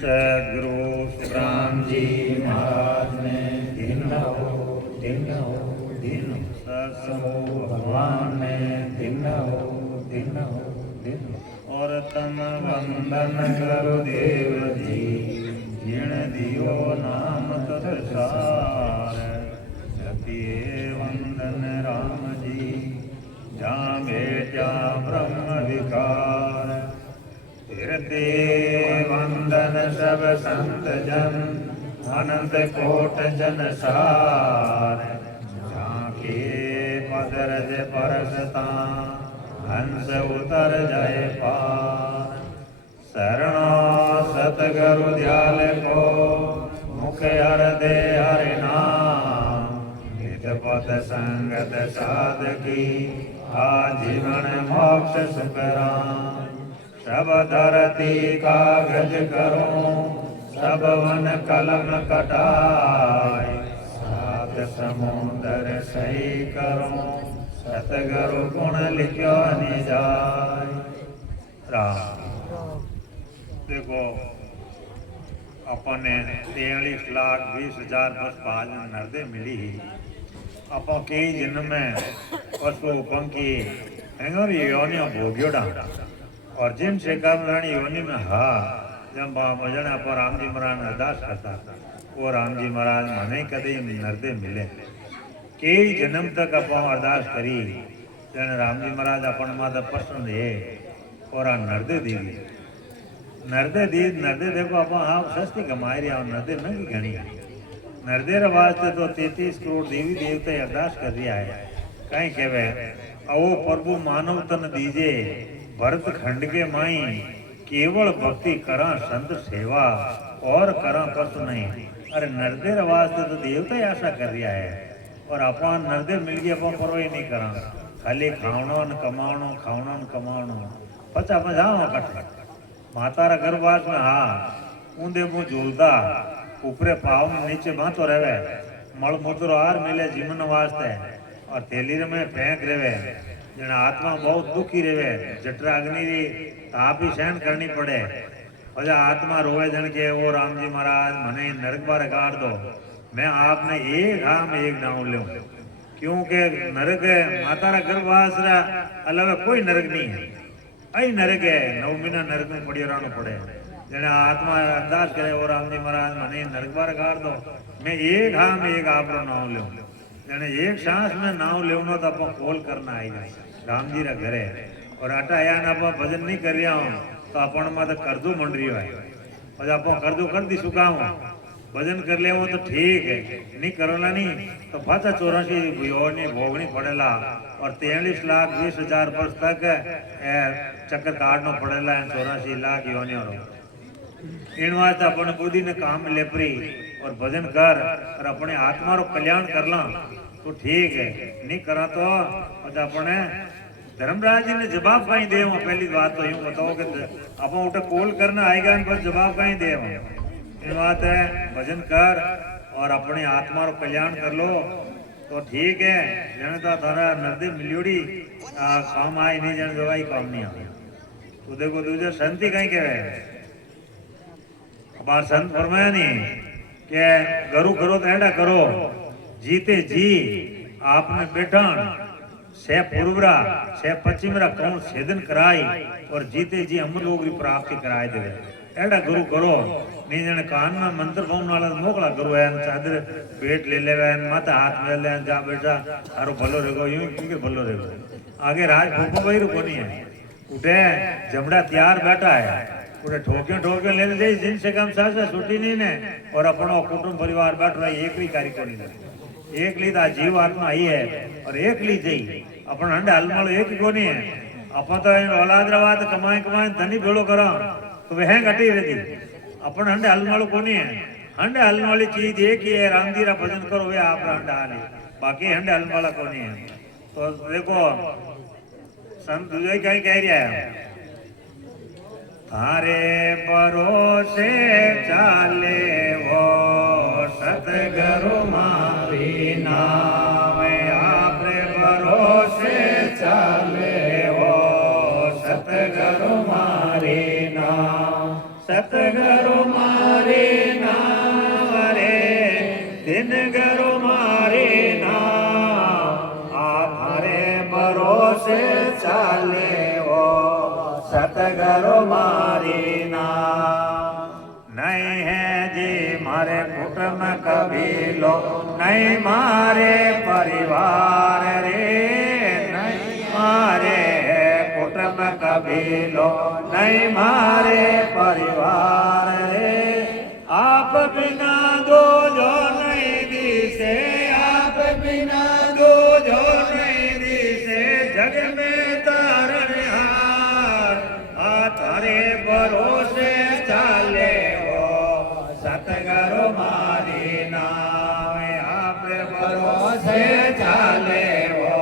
सदगुरु राम जी महाराज ने दिनो सत्सो भगवान ने दिनो और तम वंदन करो देव जी जिण दियो नाम तत्सार जपिए वंदन राम जी जहाँ भेजा ब्रह्म विकार तीर्थे वंदन सब संत जन अनंत कोट जन सार झांके पदरज परसता हंस उतर जाए पार शरणो सतगुरु दयाल को मुख हर दे हरि नाम नित पद संगत साधकी आजीवन मोक्ष सुखराम सब धरती कागज करो सब वन कलम कटाए सात समुंदर सही करो सतगुरु गुण लिखो निजाय राम। देखो अपने 43,20,000 बस पाल नरदे मिली आप कई जन्म में पशु पंखी और योनियों भोग्योड़ा और जिन से कम रानी योनि में हा जब भजन आप राम जी महाराज अरदास करता वो राम जी महाराज मने कदे नरदे मिले कई जन्म तक आप अरदास करी जन राम जी महाराज अपन माता प्रसन्न है और आ नरदे देवी नरदे देखो आप हाँ सस्ती कमाई रहा नरदे महंगी घनी नरदे वास्ते तो 33 करोड़ देवी देवता अरदास कर रहा है कहीं कहवे अवो प्रभु मानव तन दीजे भरत खंड के माई केवल भक्ति करा संत सेवा और करा पशु नहीं अरे नरदे वास्ते तो देवता ही आशा कर रहा है और अपन नरदे मिल गए अपन परवाही नहीं करा खाली खावणो न कमावणो पचा जाओ कट मातारा गर्भवास में हाँ ऊंधे मुँह झूलता ऊपरे पाव में नीचे बांतो रहे मल मूत्र आर मिले जीवन वास्ते और तेली में फेंक रहे जना आत्मा बहुत दुखी रहे जठरा अग्नि री ताप ही सहन करनी पड़े और आत्मा रोए जन के वो राम जी महाराज मने नरक बार काट दो मैं आपने एक हाम एक नाम लूं क्योंकि नरक मातारा गर्भवास अलावा कोई नरक नहीं है आई नरक है 9 महीना नरक में पड़ी रहना पड़े जने आत्मा अरदास करे और राम जी महाराज मने नरक बार काट दो मैं एक हाम एक आप नाम लूं जने एक सांस में नाम लेवनो तो आप खोल करना आएगा राम जी रा घरे और आटा आया ना आप भजन नहीं कर रहा हूँ तो अपन में तो कर्जू मंड रही है और आप कर्जू कर दी सुखा हूँ भजन कर ले वो तो ठीक है नहीं करोला नहीं तो पाचा 84 योनि भोगनी पड़ेला और 43,20,000 वर्ष तक चक्कर काटना पड़ेला 84 लाख योनियों इन वास्ते अपने बुद्धि ने काम ले परी और भजन कर और अपने आत्मा रो कल्याण करला तो ठीक है नहीं करा तो अपने धर्मराज जी ने जवाब कहीं दे पहली बात तो यूं बताओ कि आप उठे कॉल करना आएगा इन पर जवाब कहीं दे इन बात है भजन कर और अपने आत्मा रो कल्याण कर लो तो ठीक है जनता थारा नरदे मिलियोड़ी काम आई नहीं जन दवाई काम नहीं आई तो देखो दूसरे संत ही कहीं कह अब संत फरमाया नहीं कि गरु करो तो ऐडा करो जीते जी आपने बैठन से पूर्वरा से पश्चिमरा कौन सेदन कराई और जीते जी हम लोग भी प्राप्ति कराए दे ऐडा गुरु करो नहीं जने कान में मंत्र पाउन वाला मोकला गुरु है चादर पेट ले लेवे माथा हाथ में ले जा बेटा थारो भलो रेगो यूं क्योंकि भलो रेगो आगे राज भोपो भाई रुको नहीं है उठे जमड़ा तैयार बैठा है उठे ठोके ले ले जिनसे कम सासा छुट्टी नहीं ने और अपनो कुटुंब परिवार बैठ रहा एक भी कार्य को नहीं एक ली जीव आत्मा आई है और एक ली जई अपन हंडे हलमल एक को नहीं है अपन तो औलाद रवा तो कमाए धनी भेड़ो करा तो वह घटी रहती अपन हंडे हलमल को नहीं है हंडे हलन वाली चीज एक ही है राम जी रा भजन करो वे आप हंडा हाले बाकी हंडे हलन वाला को नहीं है तो देखो संत तुझे कहीं कह रहा है थारे भरोसे चाले वो सतगुरु मारी नाम आपरे भरोसे चाले वो सतगुरु मारी नाम सतगुरु मारी जिनगरो मारे नाम आधारे भरोसे चाले वो सतगरो मारी नाम नहीं है जी मारे कुटुंब कबीलो नहीं मारे परिवार रे नहीं मारे कुटुंब कबीलो नहीं मारे परिवार रे आप बिना दो जो नहीं दिसे आप बिना दो जो नहीं दिसे जग में तारणहार आ तारे भरोसे चाले हो सतगुरु मारी नाम आप भरोसे चाले हो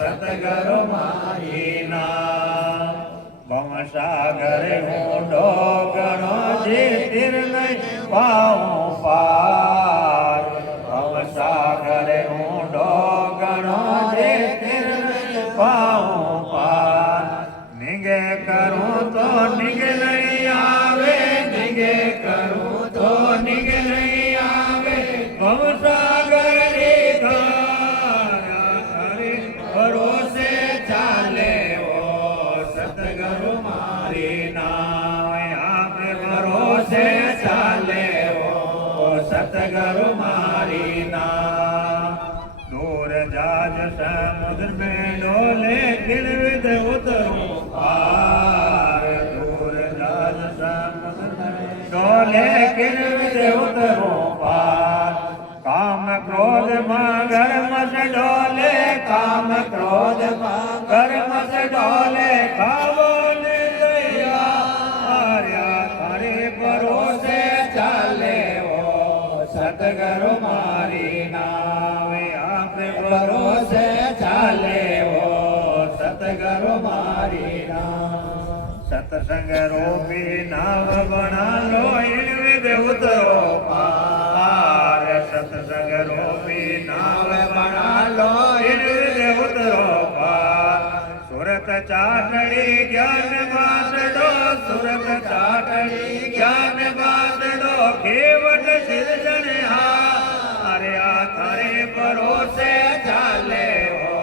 सतगुरु मारी नाम भव सागर ऊंडो गणो जी तिर नहीं पाऊं पार भव सागर ऊंडो गणो जी तिर नहीं पाऊं पार निगे करूं तो निग नहीं आवे निगे करूं तो निग नहीं आवे भव सागर री धारा हरे भरोसे चाले वो सतगुरु मारी नाम आप भरोसे चाले वो सतगुरु मारी नाम दूर जाज समुद्र में डोले गिरविद उतरूं पार दूर जाज समुद्र में डोले गिरविद उतरूं पार काम क्रोध मगर मत डोले काम क्रोध मगर मत डोले खावो निर्दया आर्या थारे भरोसे चाले वो सतगुरु मारी नाम आप भरोसे चाले वो सतगुरु मारी नाम सत्संग रूपी नाव बना लो इनविद उतरो पार सत्संग रूपी नाव बना लो इनविद उतरो पार सुरत चाटड़ी ज्ञान बासडो सुरत चाटड़ी ज्ञान बासडो केवट सिरजनहार आ थारे भरोसे चाले हो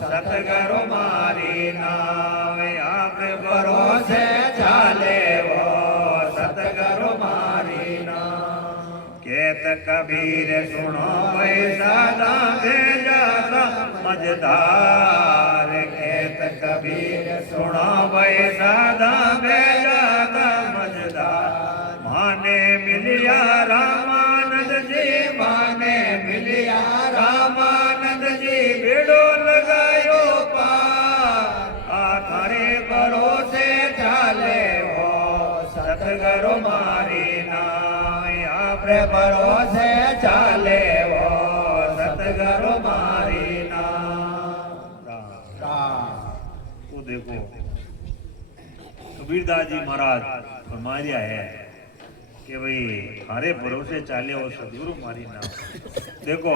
सतगुरु मारी नाम आप भरोसे चाले हो सतगुरु मारी नाम केत कबीर सुनो पैसा भेजा मजदार केत कबीर सुनो पैसा भेजा मजदार माने मिलिया रामानंद जी माने मिलिया रामानंद जी बेड़ो लगायो पार आ थारे भरोसे चाले हो सतगुरु मारी नाम आप भरोसे चाले हो सतगुरु मारी नाम वो देखो कबीरदास जी महाराज फरमाया है कि भाई थारे भरोसे चाले हो सदगुरु मारी नाम देखो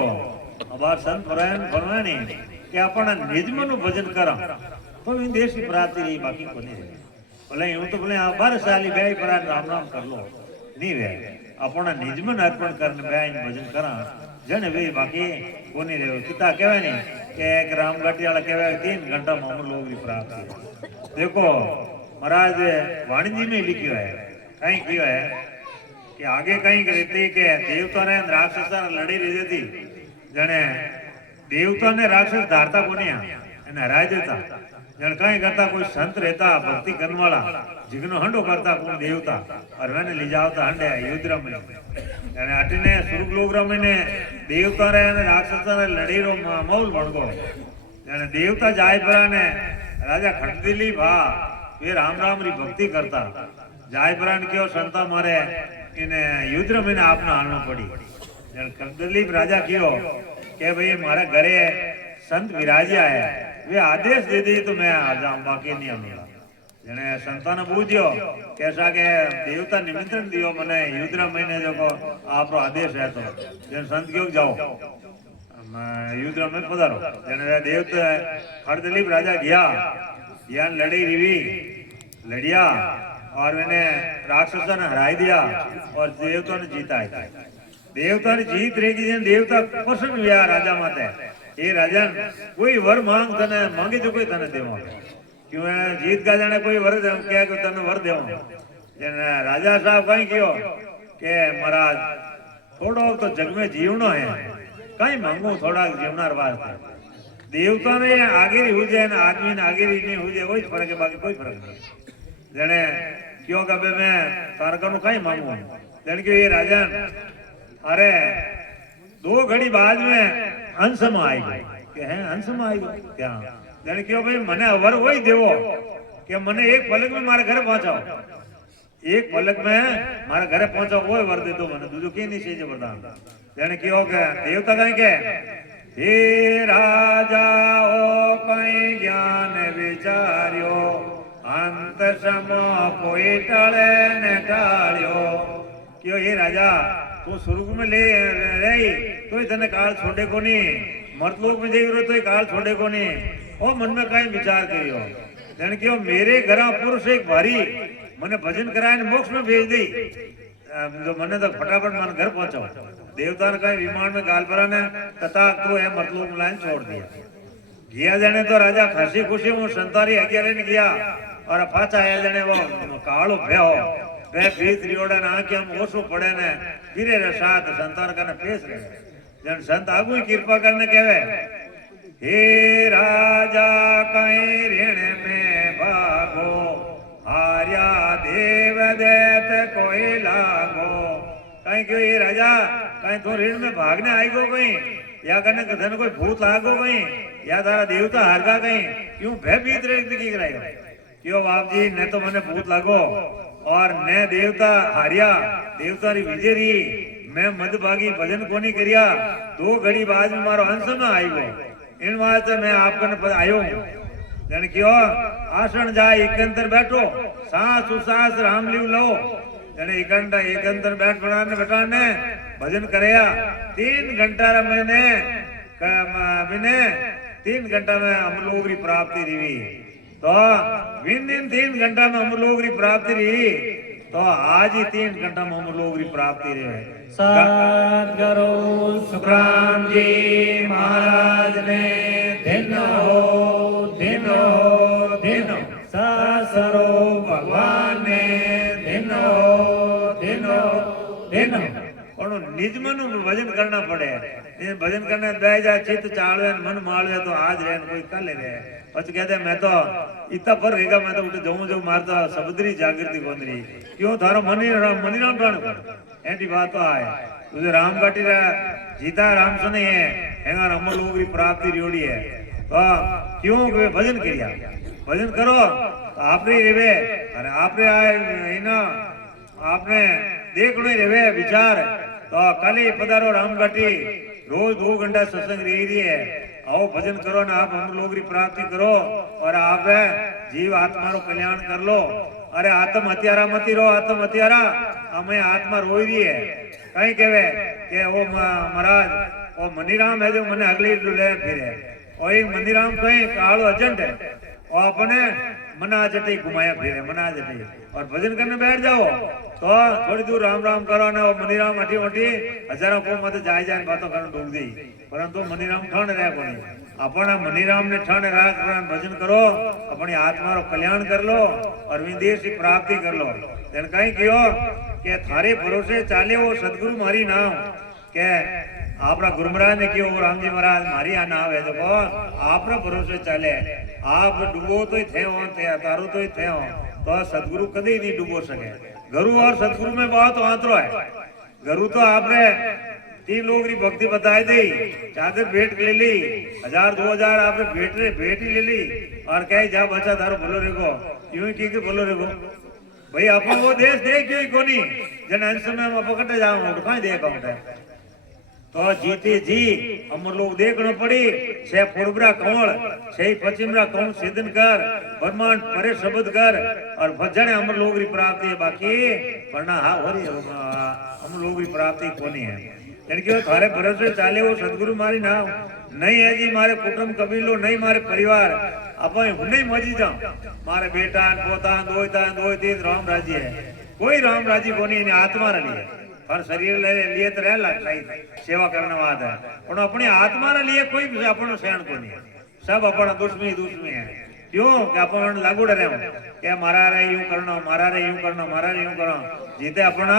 अबार संत फरमाया नहीं कि अपना निजमनु भजन करा तो इन देश की प्राप्ति रही बाकी को नहीं रहे बोले यूं तो बोले आप 12 साल बेई पर राम राम कर लो नहीं रहे अपना निजमन अर्पण करने बेई भजन करा जने वे बाकी को नहीं रहे किता कहवे नहीं कि एक राम गटियाला कहवे 3 घंटा में हम लोग की प्राप्ति देखो महाराज वाणिज्य में लिखियो है कहीं कियो है कि आगे कहीं कहती के देवता ने राक्षस लड़ी रही थी जने देवता ने राक्षस धारता कोनी हराई देता जन कहीं करता कोई संत रहता भक्ति करने वाला जिगनो हंडो करता कोई देवता और मैंने ले जाता हंडे युद्ध में जने अटिने सुरगलोक में देवता रे राक्षस लड़ी रो मौल बन गो जने देवता जाय परा ने राजा खटदिली भा वे राम राम री भक्ति करता जाय परा ने क्यों संता मारे इने युद्ध में आपने हालना पड़ी खटदिली राजा क्यों के भाई मारा घरे संत विराजिया है वे आदेश दे दी तो मैं आ जाऊं बाकी नहीं आऊंगा जने संतान बूझ्यो कैसा के देवता निमंत्रण दियो मने युद्ध महीने जो को आपरो आदेश है तो जन संत क्यों जाओ युद्ध में पधारो जने देवता खड़दलीप राजा गया ज्ञान लड़ी रिवी लड़िया और मैंने राक्षसों ने हराई दिया और देवता ने जीता है દેવતાની જીત રેગી છે, દેવતા પ્રસન્ન વ્યા રાજા માતે એ રાજા કોઈ વર માંગ તને માંગે તો કોઈ તને દેવા क्यों जीत का जाने कोई वर क्या कि तने वर देव राजा साहब कहीं कहो के महाराज थोड़ो तो जग में जीवनो है कहीं मांगू थोड़ा जीवनार वास्ते देवता ने आगेरी हो जाए आदमी ने आगेरी नहीं हो जाए कोई फर्क है बाकी कोई फर्क नहीं जने क्यों कभी मैं तारका कहीं मांगू जन के ये राजा अरे 2 घड़ी बाद में अंश में आई गई के हैं अंश में आई गई क्या जन क्यों भाई मने अवर वही देवो कि मने एक पलक में मारे घरे पहुंचाओ एक पलक में मारे घरे पहुंचाओ वो वर दे दो मने दूजो के नहीं चाहिए वरदान जन क्यों के देवता कहीं के हे राजा ओ कहीं ज्ञान विचार्यो अंत समो कोई टले न टाळ्यो क्यों हे राजा तू स्वर्ग में ले रही तो तने काल छोड़े को नहीं मर्तलोक में देख रहे तो काल छोड़े को नहीं ओ मन में कहीं विचार करियो जन क्यों मेरे घर पुरुष एक भारी मने भजन कराए मोक्ष में भेज दी जो मने तो फटाफट मन घर पहुंचाओ देवता ने कहीं विमान में गाल परा ने तथा तो है मतलोक में लाइन छोड़ दिया गया जाने तो राजा खुशी खुशी वो संतारी 11 ने गया और पाचा आया जाने वो कालो भे हो वे भीत रियोड़ा ना कि हम ओसो पड़े ने फिरे रे साथ संतान का ने पेश रहे जन संत आगू ही कृपा करने कहवे हे राजा कहीं ऋण में भागो आर्या देव देत कोई लागो कहीं क्यों ये राजा कहीं तो ऋण में भागने आई गो कहीं या कने कथन कोई भूत लागो कहीं या तारा देवता हारगा कहीं क्यों भयभीत दिखी कराई क्यों बाप जी न तो मने भूत लागो और न देवता हारिया देवता री विजयरी मैं मदभागी भजन कोनी करिया 2 घड़ी बाद में मारो अंश में आई गो इन वास्ते मैं आपकन आयो जन क्यों आसन जाए एकंतर बैठो सांस सुसास राम लीव लो जने एकंतर बैठ बैठाने भजन करया 3 घंटा मैंने 3 घंटा में हम लोग की प्राप्ति रही तो विन दिन 3 घंटा में हम लोग की प्राप्ति रही तो आज ही 3 घंटा में हम लोग की प्राप्ति रहे सद्गुरु सुखराम जी महाराज ने दिनो ससरो भगवान ने दिनो निजमनु भजन करना पड़े ये भजन करने बह जाए चित्त चालवे मन मालवे तो आज रहे कोई कल रहे પછી कहते मैं तो इतना पर रहेगा मैं तो उठे जाऊं जो मारता सबदरी जागृति गोंदरी क्यों थारो मनीराम प्राण कर ऐसी बात तो आए तुझे राम काटी रहा जीता राम सुने है हैंगा अमर लोग की प्राप्ति रियोड़ी है तो क्यों भजन किया भजन करो तो आपने रेवे अरे आपने आए ना आपने देख लो रेवे विचार तो कल ही पधारो राम काटी रोज 2 घंटा सत्संग रही है आओ भजन करो ना आप हम लोग की प्राप्ति करो और आप जीव आत्मा रो कल्याण कर लो अरे आत्म हत्यारा मती रो आत्म हत्यारा हमें आत्मा रोई रही है कहीं कहवे के वो महाराज वो मनीराम है जो मने अगली ले फिरे और एक मनीराम कहीं कालो एजेंट है और अपने मना जटे घुमाया फिरे मना जटे और भजन करने बैठ जाओ तो थोड़ी दूर राम राम करो ने वो मनीराम अठी वठी हजारों को मत जाए जाए बातों करने डूब दी परंतु मनीराम ठंड रहे कोनी अपना मनीराम ने ठंड राख भजन करो अपनी आत्मा रो कल्याण कर लो और विदेश की प्राप्ति कर लो जन कहीं कहो के थारे भरोसे चाले वो सदगुरु मारी नाम के आपरा गुरु महाराज ने कहो राम जी महाराज मारी आ नाम है देखो आपरा भरोसे चले आप डूबो तो ही थे हो तारो तो ही थे हो तो सदगुरु कभी नहीं डूबो सके गुरु और सदगुरु में बहुत आंतरो है गुरु तो आपने 3 लोग की भक्ति बताई दी चादर भेंट ले ली 1000-2000 आपने भेंट ही ले ली और कहे जा बच्चा थारो भलो रेगो यूं ही की भलो रेगो भाई अपन वो देश देख क्यों कोनी जन अंश में हम पकड़े जाओ तो कहीं देख आउट है तो जीते जी अमर लोग देखना पड़ी छे फुड़बरा कौन छे पश्चिमरा कौन सिद्धन कर ब्रह्मांड परे शब्द कर और भजने अमर लोग की प्राप्ति है बाकी वरना हाँ हो रही अमर लोग की प्राप्ति कोनी है क्योंकि थारे भरोसे चाले वो सदगुरु मारी नाम नहीं है जी मारे कुटुंब कबीलो नहीं मारे परिवार अपन नहीं मजी जाओ मारे बेटा पोता दो तीन राम राजी है कोई राम राजी कोनी आत्मा रही है पर शरीर लिए तो रह सेवा करने वाद है पर अपनी आत्मा रे लिए कोई भी अपन सहन को नहीं सब अपना दुश्मनी दुश्मनी है क्यों कि अपन लागू डरे के मारा रे यूं करना मारा रे यूं करना मारा रे यूं करना जीते अपना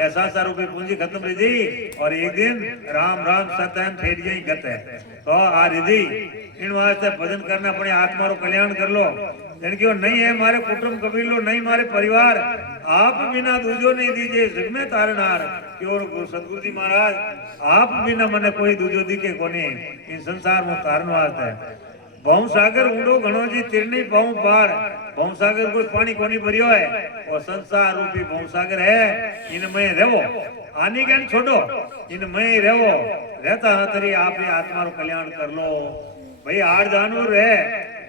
ऐसा रूपी पूंजी खत्म रिधी और एक दिन राम राम सत्यन ठेठ गई गत है तो आ रिधी इन वास्ते भजन करना अपनी आत्मा रो कल्याण कर लो जन की नहीं है मारे कुटुंब कबीलो नहीं मारे परिवार आप बिना दूजो नहीं दीजिए जग में तारनार कि और सतगुरु जी महाराज आप बिना मने कोई दूजो दिखे कोनी इन संसार में तारण वास्ते भव सागर ऊंडो घणो जी तिरनी पाऊं पार भव सागर कोई पानी कोनी भरियो है और संसार रूपी भव सागर है इन में रहो आनी ज्ञान छोड़ो इन में रहो रहता तरी आप आत्मा रो कल्याण कर लो भाई आड़ जानवर है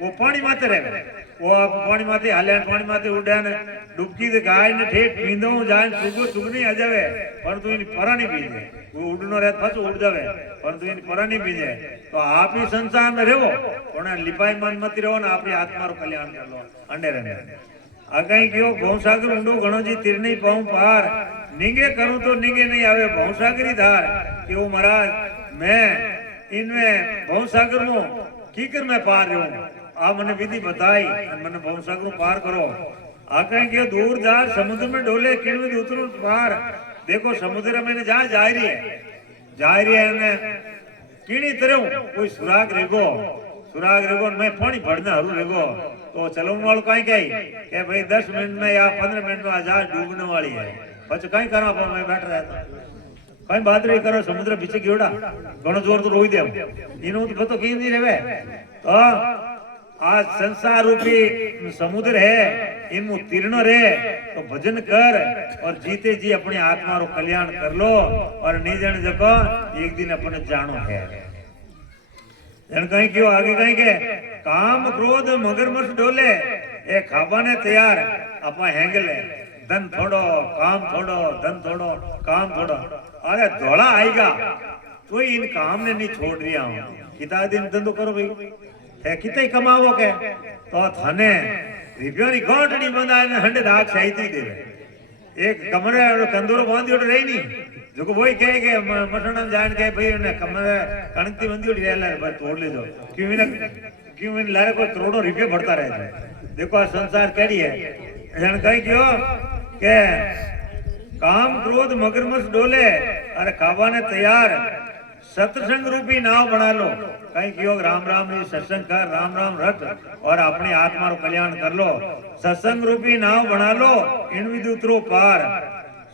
वो पानी माते रहे वो आप पानी माते हाले पानी माते उड़े ने डुबकी दे गाय ने ठेठ पींदो जाए सुगो सुगनी आ जावे पर तू इन परा नहीं पीजे वो उड़नो रहत फस उड़ जावे पर तू इन परा नहीं पीजे तो आप ही संसार में रहो कोना लिपाई मन मत रहो ना आपनी आत्मा रो कल्याण कर लो अंडे रहने आ कहीं क्यों भवसागर ऊंडो घणो जी तीर नहीं पाऊं पार निंगे करूं तो निंगे नहीं आवे भवसागरी धार कि वो महाराज मैं इनमें भवसागर मो कीकर मैं पार रहूं आप मैंने विधि बताई मैंने भवसागर पार करो आ कहीं क्यों दूर जा समुद्र में डोले किन उतरू पार देखो समुद्र में जा रही है कीणी तरह कोई सुराग रेगो मैं पानी भरना हरू रेगो तो चलने वालों कहीं के भाई 10 मिनट में या 15 मिनट में जहाज डूबने वाली है पछ कहीं करा मैं बैठ रहा कहीं बात नहीं करो समुद्र पीछे गियोड़ा घणो जोर तो रोई दे इनो तो पतो की नहीं रेवे तो आज संसार रूपी समुद्र है इनमु तीर्ण रे तो भजन कर और जीते जी अपनी आत्मा रो कल्याण कर लो और नहीं जाने जको एक दिन अपने जानो है जन कहीं क्यों आगे कहीं के काम क्रोध मगरमच्छ डोले ए खाबा ने तैयार अपा हैंगले धन थोड़ो काम थोड़ो धन थोड़ो काम थोड़ो अरे धोला आएगा तो इन काम ने नहीं छोड़ रिया हूं कितना दिन धंधो करो भाई है कितने कमाओ के तो थाने रिपियोनी गोटड़ी बंधा ने हंडे दाग साहिती देवे एक कमरे कंदूरो बांधियो रही नहीं जो को वही कहे के मटणम जान के भाई ने कमरे कणकती बंधियो रेला भाई तोड़ ले दो क्यों इन लारे कोई करोड़ों रुपये भरता रहे थे देखो आ संसार केड़ी है जन कहीं क्यों के काम क्रोध मगरमच्छ डोले अरे खावा ने तैयार सत्संग रूपी नाव बना लो कहीं क्यों राम राम री सत्संग कर राम राम रट और अपनी आत्मा रो कल्याण कर लो सत्संग रूपी नाव बना लो इन विदुतरो पार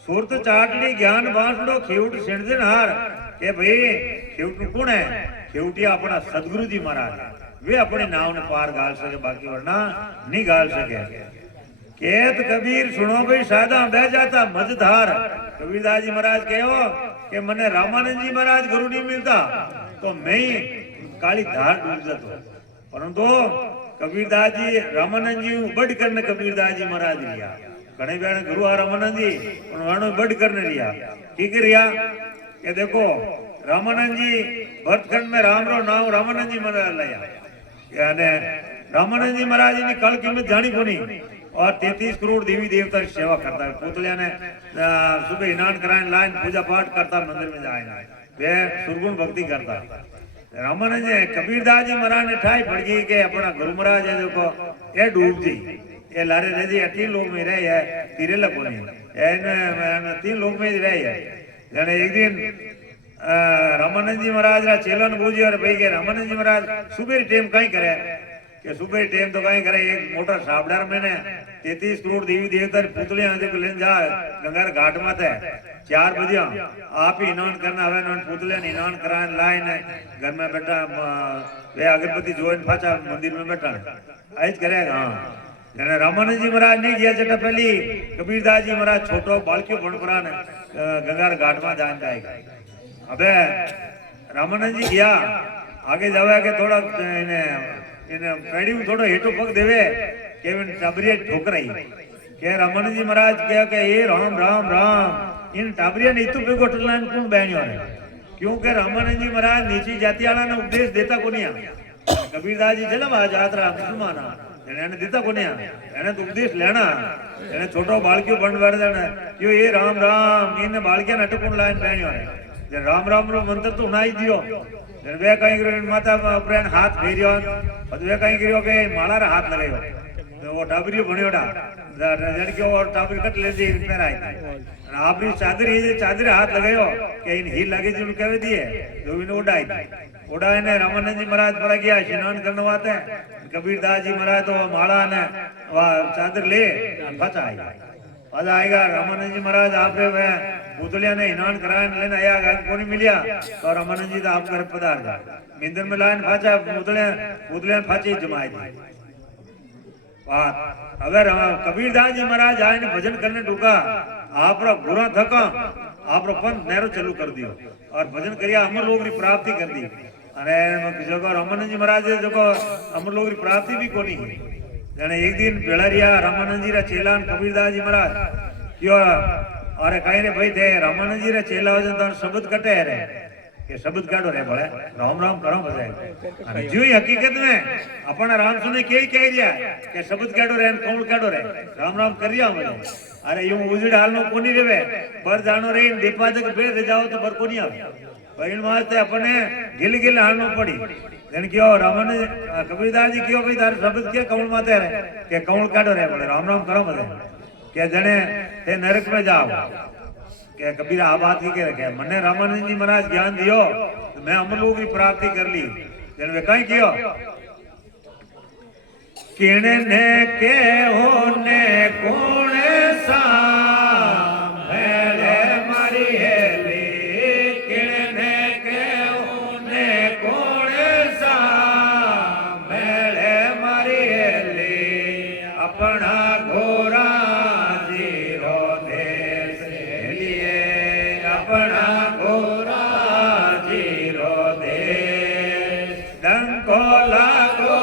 सुरत चाटली ज्ञान बांटलो खेवट सिरजनहार के भाई खेवट कौन है खेवटिया अपना सदगुरु जी महाराज वे अपने नाव ने पार गाल सके बाकी वरना नहीं गाल सके केत कबीर सुनो भाई सादा बह जाता मझधार कबीरदास जी महाराज कहो कि मने रामानंद जी महाराज गुरु नहीं मिलता तो मैं ही काली धार डूब जातो परंतु कबीरदास जी रामानंद जी बड़ करने कबीरदास जी महाराज लिया घणे बेण गुरु आ रामानंद जी वाणो बड़ करने लिया ठीक रिया कि देखो रामानंद जी भरतखंड में राम रो नाम रामानंद जी महाराज लिया यानी रामानंद जी महाराज ने कल कीमत जानी कोनी और 33 करोड़ देवी देवता की सेवा करता है पुतलिया ने सुबह स्नान कराने लाइन पूजा पाठ करता मंदिर में जाए वे सुरगुण भक्ति करता रामानंद जी कबीरदास जी महाराज ने ठाई पड़ गई के अपना गुरु महाराज है देखो ये डूब जी ये लारे रह जी 3 लोग में रहे है तीरे लगो नहीं 3 लोग में रहे है यानी एक दिन रामानंद जी महाराज रा चेलन बूझी और भाई के रामानंद जी महाराज सुबह टाइम कहीं करे कि सुबह टाइम तो कहीं करे एक मोटा साबडार में ने 33 करोड़ देवी देवता पुतलियां को लेने जा गंगार घाट में थे 4 बजे आप ही स्नान करना हवे नन पुतलियां स्नान कराने लाइन घर में बैठा वे अगरबत्ती जोइन पाछा मंदिर में बैठा आज करेगा हां यानी रामानंद जी महाराज नहीं गया जटा पहली कबीरदास जी महाराज छोटो बालकियो बनपरा ने गंगार घाट में जान जाएगा अबे रामानंद जी गया आगे जावे के थोड़ा इने पेड़ी में थोड़ा हेठो पग देवे केवन टाबरिया ठोकराई के रामानंद जी महाराज कहा के ये राम राम राम इन टाबरिया ने तो बेगो टलान कौन बहनियो है क्योंकि रामानंद जी महाराज नीची जाति वाला ने उपदेश देता को नहीं कबीरदास जी चला आज यात्रा मुसलमान એને દીધા કોને એને તો ઉપદેશ લેના એને છોટો બાળકીઓ બંધ બેઠ દેને કયો એ રામ રામ એને બાળકીને અટકું લાઈન બેણ્યો જે રામ રામ નો મંત્ર તો નાઈ દિયો वे कहीं करो माता अपने हाथ फेरियो वे कहीं करो के माला रा हाथ लगायो वो टाबरियो बणियोडा जण के वो टाबरी कट ले दी पैर आई અને આપણી ચાદર એ ચાદરે હાથ લગાયો કે ઇન હીલ લાગી જીનું કહેવે દીએ જોઈને ઉડાઈને રામાનંદજી મહારાજ પર ગયા સ્નાન કરને વાતે કબીરદાસ जी महाराज तो माला ने चादर ले बचा आएगा रामानंद जी महाराज आपने वे पुतलिया ने स्नान कराया लेने आया कोनी मिलिया तो रामानंद जी तो आप घर पधार गया मिंदर में लाइन फाचा पुतलिया फाची जमाई दी बात अगर कबीरदास जी महाराज आए ने भजन करने ढूका आप बुरा थका आप पंथ नहरो चालू कर दियो और भजन करिया अमर लोग की प्राप्ति कर दी अरे जो रामानंद जी महाराज जो अमर लोग की प्राप्ति भी कोनी जाने एक दिन बेड़रिया रामानंद जी रा चेला कबीरदास जी महाराज क्यों अरे कहीं रे भाई थे रामानंद जी रा चेला हो तो शब्द कटे रे के शब्द काढो रे भले राम राम करो बजाय અને જો હકીકત में अपन राम सुने के कह रिया के शब्द काढो रे कौन काढो रे राम राम करिया मले अरे यूं उजड़ हाल नो कोनी रेवे बर जानो रे दीपादक बेर रे जाओ तो बर कोनी आवे बहिन माते अपने गिल गिल हाल नो पड़ी जन क्यों रामन कबीरदास जी क्यों भाई तार शब्द के कौन माते रे के कौन काढो रे बोले राम राम करो बजाय के जने ते नरक में जाओ के कबीर आ बात की के रखे मने रामानंद जी महाराज ज्ञान दियो तो मैं अमर लोग की प्राप्ति कर ली जन वे कहीं कियो किने ने के होने कौन सा मेरे मारी हेली किने के होने कौन सा मेरे मारी हेली अपना घोरा जीरो देश लिए अपना घोरा जीरो देश डंको लागो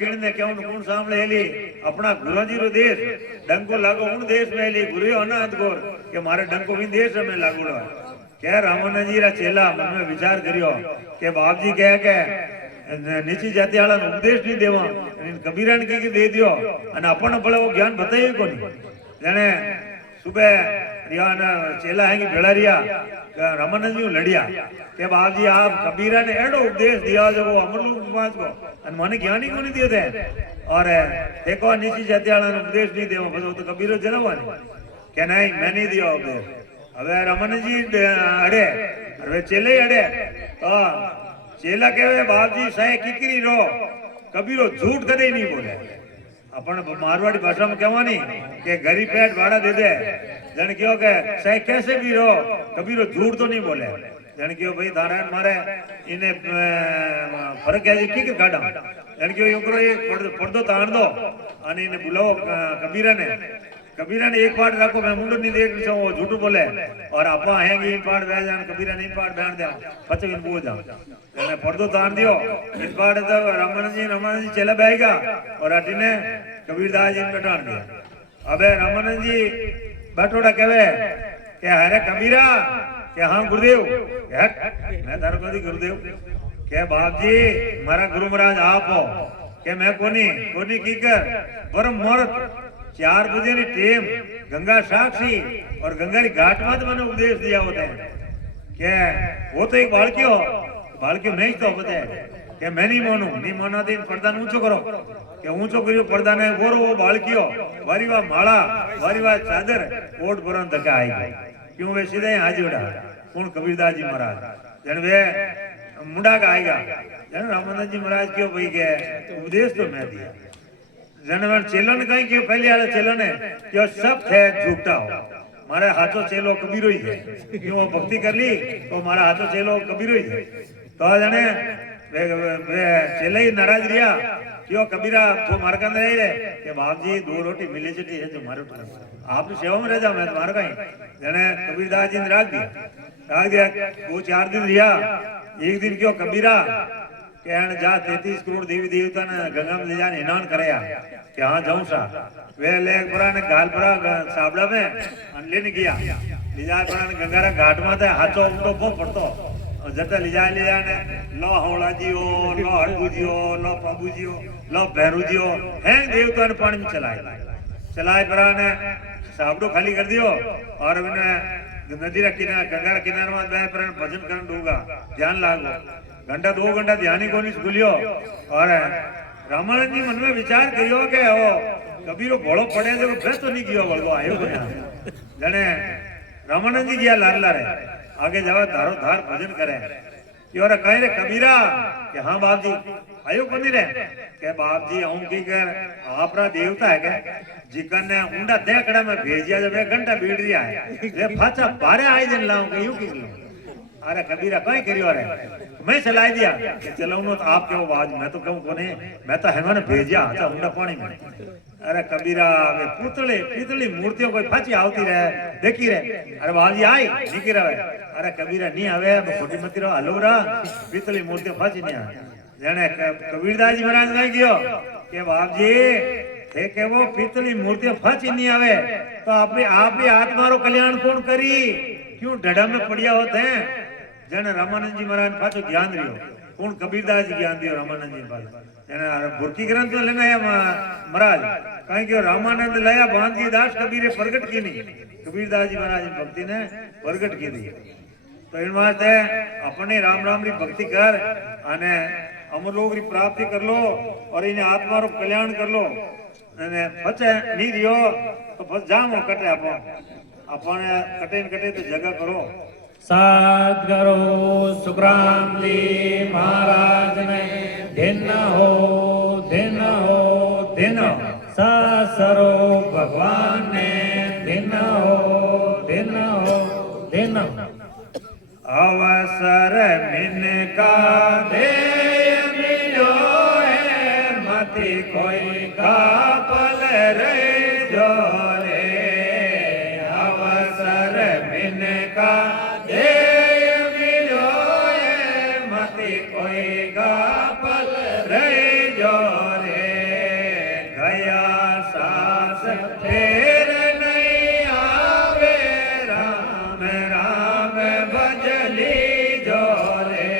किणने क्यों कौन सामने हेली अपना गुरुजी रो देश डंको लागो उन देश में हेली गुरु अनाथ गोर के मारे डंको भी देश में लागूड़ो क्या रामानंद जी रा चेला मन में विचार करियो के बाप जी कहे के नीची जाति वाला उपदेश नहीं देवा कबीरान की दे दियो અને अपन भले वो ज्ञान बताइए कोनी जाने सुबह रिया चेला है कि भेड़ा रिया रामानंद जी लड़िया के बाप जी आप कबीरा ने एडो उपदेश दिया जो वो अमर लोग पास को અને મને જ્ઞાની કોની दियो थे और देखो नीची जाति वाला उपदेश नहीं देवा बस वो तो कबीरो जनावानी के नहीं मैं नहीं दिया उपदेश હવે રામાનંદ जी अड़े હવે चेले अड़े तो चेला कहे बाप जी साहे किकरी रो कबीरो झूठ कदे नहीं बोले अपन मारवाड़ी भाषा में कहवानी के गरीब पेट भाड़ा दे दे जन क्यों के साहे कैसे भी रो कबीरो झूठ तो नहीं बोले जन क्यों भाई धारण मारे इन्हें फर्क है की काटा जन क्यों योकरो एक पर्दो ताण दो અને इन्हें बुलाओ कबीरा ने एक पार्ट रखो मैं मुंडो नहीं देख वो झूठ बोले और आपा हैंगी इन पार्ट बह जान कबीरा ने इन पार्ट बैठ दे पचे इन बोल जाओ मैंने पर्दो ताण दियो इन पार्ट तो रामानंद जी चला बैठेगा और अटिने कबीरदास जी बैठान दिया अबे रामानंद जी बैठोड़ा कहवे के अरे कबीरा के हाँ गुरुदेव मैं तारो कदी गुरुदेव के बाप जी मारा गुरु महाराज आप हो के मैं कोनी की कर परम मुहूर्त 4 बजे नी टेम गंगा साक्षी और गंगा री घाट में मैंने उपदेश दिया होता है के वो तो एक बालकियो नहीं तो बताए के मैं नहीं माना दिन पर्दा ऊंचो करो के ऊंचो करियो पर्दा ने गोरो वो बालकियो वारी वा माला वारी वा चादर ओट भरन धक्का आई गई क्यों वे सीधे हाजी उड़ा कौन कबीरदास जी महाराज जन वे मुंडा का आएगा जन रामानंद जी महाराज क्यों भाई के उपदेश तो मैं दिया जनवर चेलो ने कहीं क्यों पहले वाले चेलो ने क्यों सब थे झूठा हो मारे हाथों चेलो कबीरो ही है क्यों वो भक्ति कर ली तो हमारा हाथों चेलो कबीरो ही है तो जने वे चेले ही नाराज रिया क्यों कबीरा तो मार कर नहीं रहे कि बाप जी 2 रोटी मिली चटी है जो मारो आप सेवा में रह जाओ मैं तुम्हारा कहीं जने कबीरदास जी ने राख दिया वो 4 दिन लिया। एक दिन क्यों कबीरा कहन जा 33 करोड़ देवी देवता ने गंगा में ले जाने स्नान कराया कि हाँ जाऊं सा वे ले परा ने गाल परा साबड़ा में अनले ने किया ले जा परा ने गंगा रा घाट में था हाथों उल्टो बो पड़तो और जटा ले जा ने लो हौला जीओ लो हड़बू जीओ लो पबू जीओ लो भैरू जीओ हैं देवता ने पानी में चलाए परा ने साबड़ो खाली कर दियो और मैंने नदी रा किनारा गंगा रा किनारे में बैठ पर भजन करन दूंगा ध्यान लागो घंटा 2 घंटा ध्यान ही कोनी खुलियो और रामानंद जी मन में विचार करियो के ओ कबीरो भोळो पड़े जो बे तो नहीं गयो बोलो आयो कोने जने रामानंद जी गया लार लारे आगे जावा धारो धार भजन करे कि और कहे रे कबीरा कि हां बाप जी आयो कोनी रे के बाप जी हूं की कर आपरा देवता है के जिकन ने उंडा देखड़ा में भेजिया जब 1 घंटा बीड़ रिया है रे फाचा बारे आई जन लाऊं के यू की अरे कबीरा कहीं करियो रे मैं चला दिया कि चलाऊं तो आप क्यों आवाज मैं तो कहूं कोने मैं तो हेंगो ने भेजिया अच्छा हुंडा पानी में अरे कबीरा वे पुतले पितली मूर्तियों कोई फाची आवती रहे देखी रहे अरे बाजी आई निकी रहे अरे कबीरा नहीं आवे खोटी मती रो हलोरा पितली मूर्तियों फाची नहीं आवे जाने कबीरदास जी महाराज ने कहियो के बाप जी थे के वो पितली मूर्तियों फाची नहीं आवे तो आपनी आत्मा रो कल्याण कौन करी क्यों ढड़ा में पड़िया होते हैं जन रामानंद जी महाराज पाछो ज्ञान रियो कौन कबीरदास जी ज्ञान दियो रामानंद जी पास जने बुरकी ग्रंथ में लेना है महाराज कहीं कि रामानंद लया भांजी दास कबीरे प्रगट की नहीं कबीरदास जी महाराज की भक्ति ने प्रगट की दी तो इन वास्ते अपने राम राम री भक्ति कर अने अमरलोक री प्राप्ति कर लो और इन्हें आत्मा रो कल्याण कर लो अने बचे नहीं रियो तो बस जामो कटे आपो अपने कटे तो जगह करो सद्गुरु सुखराम जी महाराज ने दिन हो सरो भगवान ने दिन अवसर मिनका दे मिलो है मति कोई का पल रे जो रे अवसर मिनका दे मिलो है मति कोई का पल रे जो रे गया सास फेर नहीं आवे राम राम भजली जो रे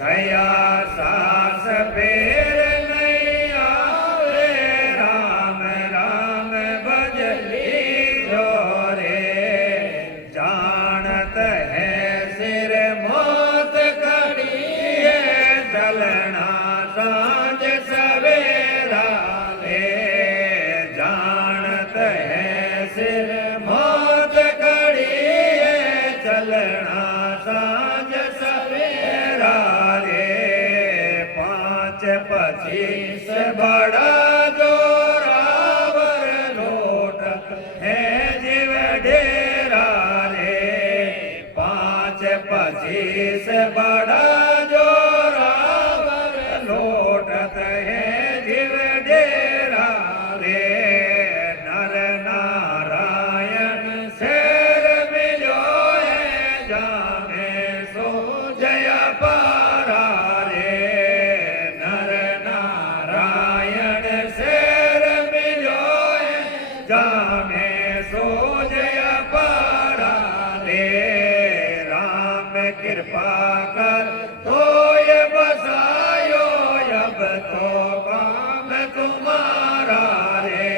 गया सास फेर नहीं आवे राम राम भजली जो रे जानत है सिर मौत खड़ी है चलना सांझ सवेरा ले जानत है सिर मौत खड़ी है चलना सांझ सवेरा रे 5-25 बड़ा जोरावर लोट है जीव डेरा रे 5-25 बड़ा जोरावर लोटत है जीव डेरा रे नर नारायण शेर मिलो है जाने सो जय पारा रे नर नारायण शेर मिलो है जाने सो जय पारा रे राम कृपा कर तो ये बसायो अब तो काम तुम्हारा रे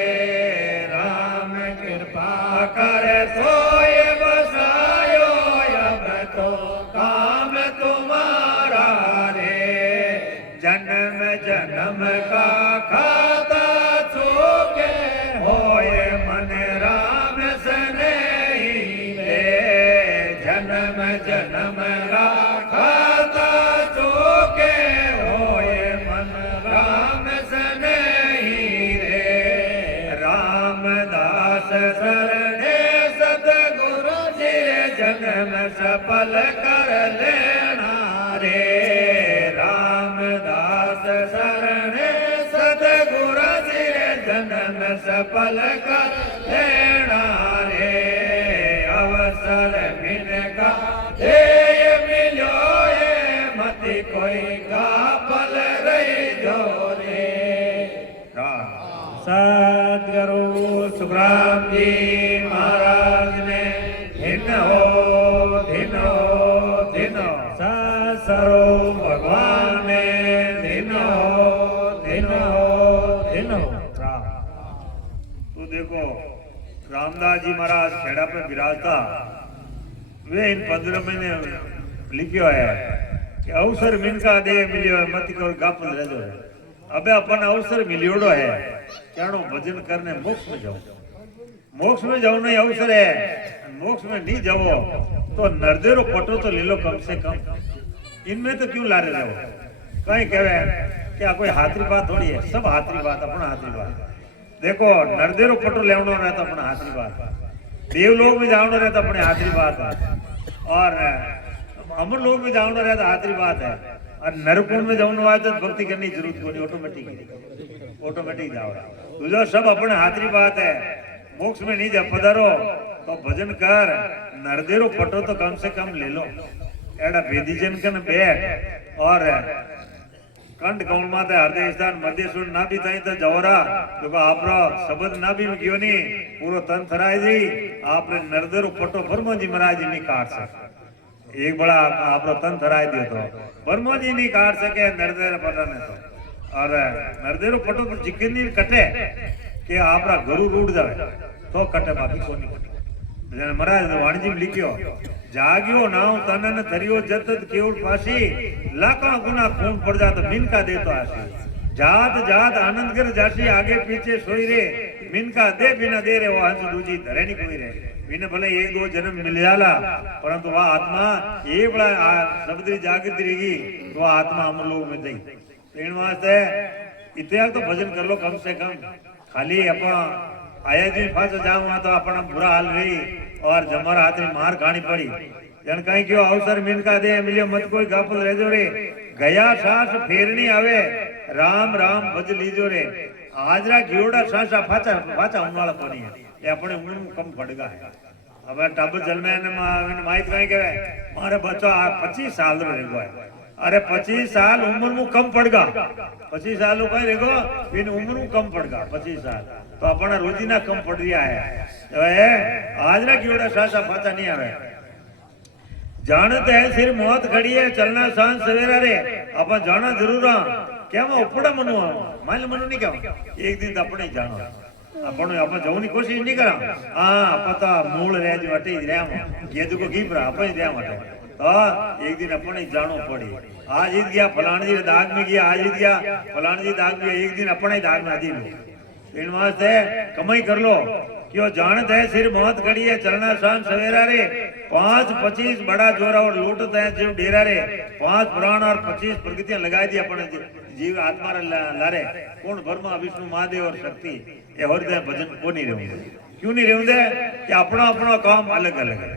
राम कृपा कर तो ये बसायो अब तो काम तुम्हारा रे जन्म जन्म का खाता चूके होए मन राम सनेही रे जन्म जन्म का खाता चूके होए मन राम सनेही रे रामदास शरणे सतगुरु जी जन्म सफल कर लेना रे रामदास शरणे पल का लेना रे अवसर मिनका दे मिलो ये मति कोई का पल रही जो रे। सद्गुरु सुखराम जी महाराज ने धिन हो धिनो धिनो सरो भगवान ने धिनो धिनो धिनो। तो देखो रामदास जी महाराज खेड़ा पे विराजता वे इन 15 महीने लिखियो है कि अवसर मिनका दे मिलियो है मत कोई गापल रह जो है। अबे अपन अवसर मिलियोड़ो है क्याणो भजन करने मोक्ष में जाओ। मोक्ष में जाओ नहीं अवसर है, मोक्ष में नहीं जाओ तो नरदेरो पटो तो ले लो कम से कम। इनमें तो क्यों लारे जाओ। कहीं कहे क्या कोई हाथरी बात थोड़ी है, सब हाथरी बात अपना हाथरी बात। देखो नरदेरो पटो लेवनो रहता अपना हाथरी बात, देवलोक में जावनो रहता अपने हाथरी बात है, और अमर लोक में जावनो रहता हाथरी बात है, और नरकुंड में जावनो आए तो भक्ति करने की जरूरत कोई ऑटोमेटिक जाओ। तुझो सब अपने हाथरी बात है। मोक्ष में नहीं जा पधारो तो भजन कर, नरदेरो पटो तो कम से कम ले लो। एड़ा भेदीजन कन बैठ और कंठ कौन माते हृदय स्थान मध्य सुन ना भी ताई तो जवरा देखो आपरो शब्द ना भी गयो नी पूरो तन थराय जी आपने नरदेरो पटो ब्रह्मा जी महाराज जी नहीं काट सके। एक बड़ा आपरो तन थराय दियो तो ब्रह्मा जी नहीं काट सके नरदेरो पटो ने तो, और नरदेरो पटो तो जिकिनी कटे के आपरा गुरु रूड जावे तो कटे बाकी कोनी कटे। महाराज वाणिजी में लिखियो जाग्यो नाव तनन धरियो जतत केवल पासी लाखों गुना खून पड़ जात मिनका दे तो आसी जात जात आनंद कर जासी आगे पीछे सोई रे मिनका दे बिना दे रे वो हंस दूजी धरे नहीं कोई रे बिना भले एक दो जन्म मिल जाला परंतु वह आत्मा ये बड़ा शब्दी जागृत रहेगी तो वह आत्मा हम लोग में दई। इन वास्ते इतिहास तो भजन कर लो कम से कम। खाली अपना आया जी फंस जाऊंगा तो अपना बुरा हाल रही और जमर हाथी मार खानी पड़ी। जन कहीं क्यों अवसर मिनका दे मिलियो मत कोई गापल रह जो रे गया सास फेरनी आवे राम राम भज लीजो रे आजरा घियोड़ा सासा फाचा फाचा उनवाला कोनी है ये अपने उन कम पड़गा है। अब टब जल में माइक कहीं कहे मारे बच्चों 25 साल रह गो है। अरे 25 साल उम्र में कम पड़गा 25 साल कहीं रेगो इन उम्र में कम पड़गा 25 साल तो अपना रोजीना कम पड़ रहा है। आजरा कीड़ा सासा फाचा नहीं आवे जानते है सिर मौत खड़ी है चलना सांझ सवेरा रे अपन जाना जरूर क्या मैं उपड़ा मनु मान मनु नहीं क्या एक दिन तो अपने जानो अपन अपन जाने की कोशिश नहीं करा। हाँ पता मूल रह जो हटे रहा ये दुको की पर अपन रहा हटे तो एक दिन अपने जानो पड़ी। आज ईद गया फलान जी दाग में गया आज ईद गया फलान जी दाग में एक दिन अपने दाग में आदि इन वास्ते कमाई कर लो क्यों जानते है सिर मौत खड़ी है चलना शाम सवेरा रे 5-25 बड़ा जोरा और लूटते हैं जीव डेरा रे 5 पुराण और 25 प्रकृतियां लगा दी अपने जीव आत्मा लारे कौन ब्रह्मा विष्णु महादेव और शक्ति ये हृदय भजन को नहीं रहूंगे। क्यों नहीं रहूंगे कि अपना अपना काम अलग अलग है।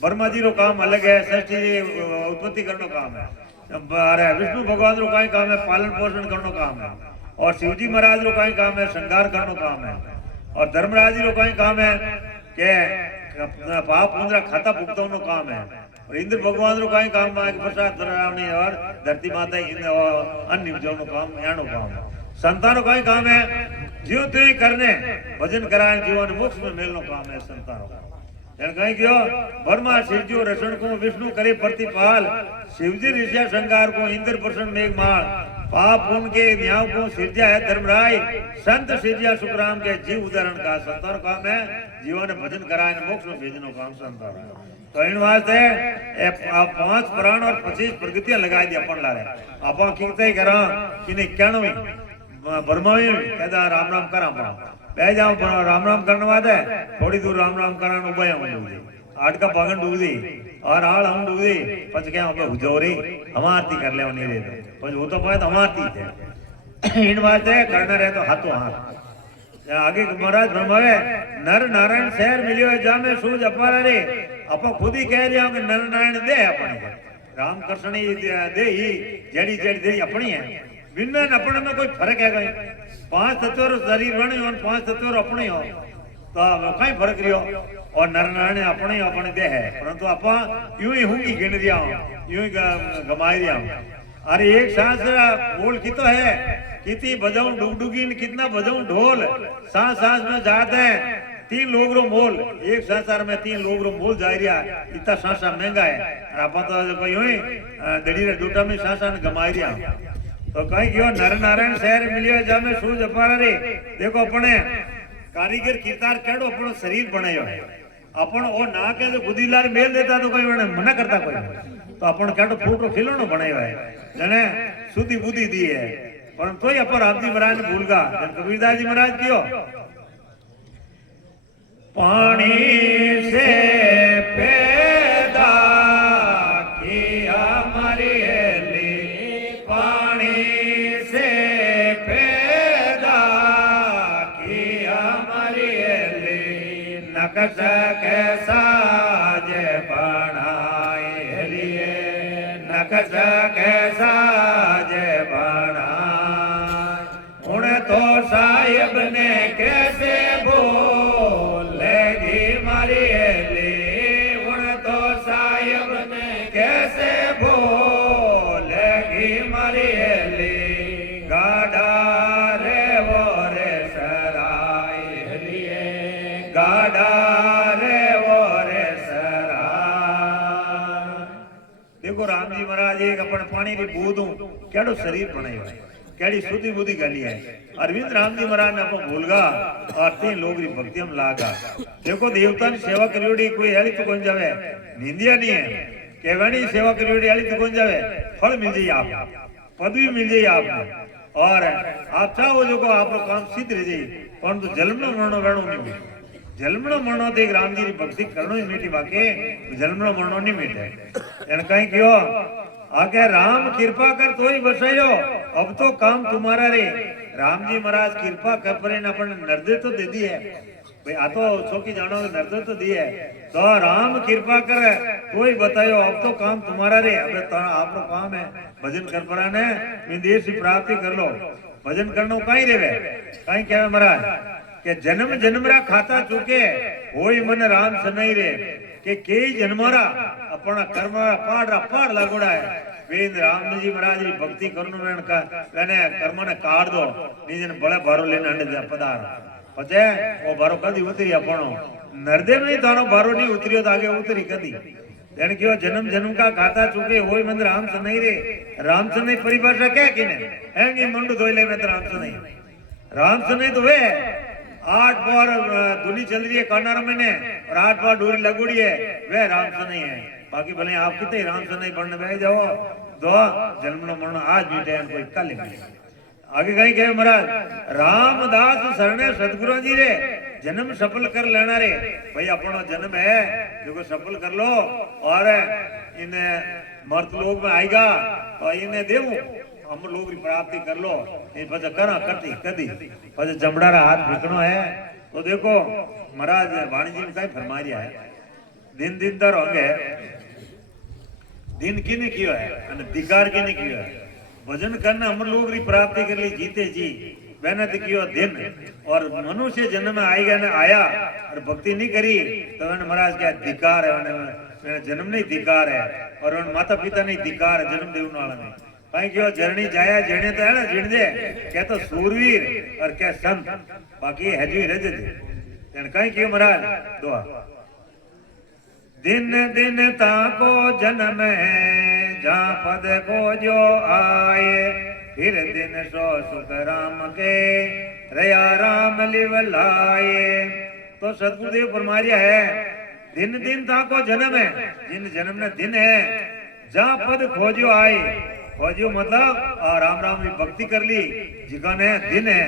ब्रह्मा जी रो काम अलग है, सृष्टि उत्पत्ति करने काम है, अरे विष्णु भगवान रो कई काम है पालन पोषण करने काम है, और शिवजी महाराज रो कई काम है श्रृंगार करने काम है, और धर्मराज जी रो कई काम है के पाप पुंजरा खाता भुगतानो काम है, और इंद्र भगवान रो कई काम है प्रसाद धरावनी और धरती माता अन्न निपजावनो काम यानो काम है। संतानो कई काम है जीव ते करने भजन कराने जीवन मोक्ष में मेलनो काम है संतानो कहीं क्यों ब्रह्मा शिवजी रसन को विष्णु करे प्रतिपाल शिवजी ऋषि श्रृंगार को इंद्र प्रसन्न मेघमाल पाप उनके न्याय को सिरजा है धर्मराय संत सिरजा सुखराम के जीव उदाहरण का संतान काम है जीवन भजन कराए मोक्ष में भेजनो काम संतान। तो इन वास्ते 5 प्राण और 25 प्रकृतियां लगा दी अपन ला रहे अपन कीर्तन करा कि नहीं क्या नो ब्रह्मा कहता राम राम करा बह जाओ राम राम करने वादे थोड़ी दूर राम राम करा उबे आठ का पागन डूब दी और आड़ हम डूब दी पच क्या हुजोरी हम आरती कर ले नहीं रहते पच वो तो पाए तो हम आरती थे इन बातें करना रहे तो हाथों हाथ आगे महाराज ब्रह्मावे नर नारायण शहर मिलियो है जामे सूझ अपारा रे अपन खुद ही कह रहे हो कि नर नारायण दे अपने राम कृष्ण दे ही जड़ी जड़ी दे अपनी है विन्न अपने में कोई फर्क है कहीं? पांच तत्व शरीर बने और पांच तत्व अपने हो तो कहीं फर्क रहो। और नर नारायण अपने ही अपने दे है, परंतु आपा यूं ही हूं की गिन रिया हूं, यूं ही गमाई रिया हूं। अरे एक सांस बोल की तो है, कितनी बजाऊं डुगडुगी कितना बजाऊं ढोल, सांस सांस में जाते हैं 3 लोग रो मोल, एक संसार में 3 लोग रो मोल जा रिया, इतना सांसा महंगा है। और आपा तो कोई यूं ही दड़ी रे डूटा में सांसा ने गमाई रिया। तो कहीं क्यों नर नारायण शहर मिलियो जा में सूरज अपारा रे। देखो अपने कारीगर कीर्तार केड़ो अपनो शरीर बनायो है, अपन ओ ना के तो गुदीलार मेल देता तो कोई मना करता कोई, तो अपन केड़ो फूटो खिलौनो बनायो है जने सुधी बुद्धि दी है। पर तो ही अपन रामजी महाराज ने भूल गा, कबीरदास जी महाराज क्यों पानी से पैदा किया हमारी हेली, पानी से पैदा किया हमारी हेली, नक्श कैसा जे बनाए हेलिए, नक्श कैसा जे बनाए। उन्हें तो साहिब ने कैसे बोलेगी मारी हेली, उन्हें तो साहिब ने कैसे बोलेगी मारी हेली, गाड़ा रे वो रे सराय हेलिए, गाड़ा रे वो रे सराय। देखो राम जी महाराज एक अपन पानी री बूंद केड़ो शरीर बनायो है, केड़ी शुद्धि बुद्धि गली है। अरविंद राम जी महाराज ने अपन भूलगा और 3 लोग री भक्ति हम लागा। देखो देवता की सेवा करियोड़ी कोई हेली तो कौन जावे, निंदिया नहीं है केवणी सेवा करियोड़ी हेली तो कौन जावे, फल मिल जाए आप, पदवी मिल जाए आपने, और आप चाहो जो को आपको काम सिद्ध रह जाए। परंतु जन्मनो मरणो वेणो नहीं मिले, जन्मनो मरणो देख राम जी री भक्ति करनो ही मीठी बाके, जन्मनो मरणो नहीं मिटे। एन कहीं क्यों आगे राम कृपा कर तो ही बसायो, अब तो काम तुम्हारा रे। राम जी महाराज कृपा कर पर अपन नर्दे तो दे दी है भाई, आ तो चौकी जानो नर्दे तो दी है, तो राम कृपा कर तो ही बतायो, अब तो काम तुम्हारा रे। अब तो आपको काम है भजन कर पड़ा ने विदेश की प्राप्ति कर लो, भजन करनो कहीं रेवे कहीं क्या महाराज के जन्म जन्म रा खाता चुके होई मन राम सनई रे, के कई जन्मारा अपना कर्म पाड़ लागोड़ा है। वेद राम जी महाराज की भक्ति करनो वेण का वेने कर्म ने काट दो, निजन बड़े बारो लेने अंडे पदार पचे वो बारो कदी उतरी अपनो नरदे में तारो बारो नहीं उतरियो तो आगे उतरी कदी। यानी कि जन्म जन्म का खाता चुके होई मन राम सनई रे। राम सनई परिभाषा क्या किने हैंगी मंडू धोइले में राम सनई, राम सनई तो वे 8 बार धुनी चल रही है कानार में ने और 8 बार डोरी लगोड़ी है, वह राम सनई है। बाकी भले आप कितने राम सनई बनने बैठ जाओ, दो जन्मनो मरणो आज भी टाइम कोई कल नहीं। आगे कहीं कहे महाराज रामदास शरणे सतगुरु जी रे, जन्म सफल कर लेना रे भाई, अपना जन्म है जो सफल कर लो और इन्हें मर्द लोग में आएगा और इन्हें देव हम लोग प्राप्ति कर लो, पचा करा करती कदी पचा जमड़ा रा हाथ फेंकनो है। तो देखो महाराज वाणी जी ने कहीं फरमा दिया है, दिन दिन तर होंगे दिन किने कियो है और धिकार किने कियो है, भजन करना हम लोग री प्राप्ति कर ली जीते जी मेहनत कियो दिन, और मनुष्य जन्म में आएगा ना आया और भक्ति नहीं करी तो मैंने महाराज क्या धिकार है, मैंने जन्म नहीं धिकार है और माता पिता नहीं धिकार है जन्म देने वाला नहीं। कहीं क्यों जर्नी जाया जने तो है ना जिण दे क्या तो सूरवीर और क्या संत, बाकी हजू रज दे कहीं क्यों महाराज दुआ दिन दिन ताको जन्म है जहाँ पद को जो आए, फिर दिन सो सुख राम के रया राम लिव लाए। तो सतगुरुदेव फरमाया है दिन दिन ताको जन्म है, जिन जन्म ने दिन है जहाँ पद खोजो आए, खोजो मतलब राम राम की भक्ति कर ली जिकाने दिन है,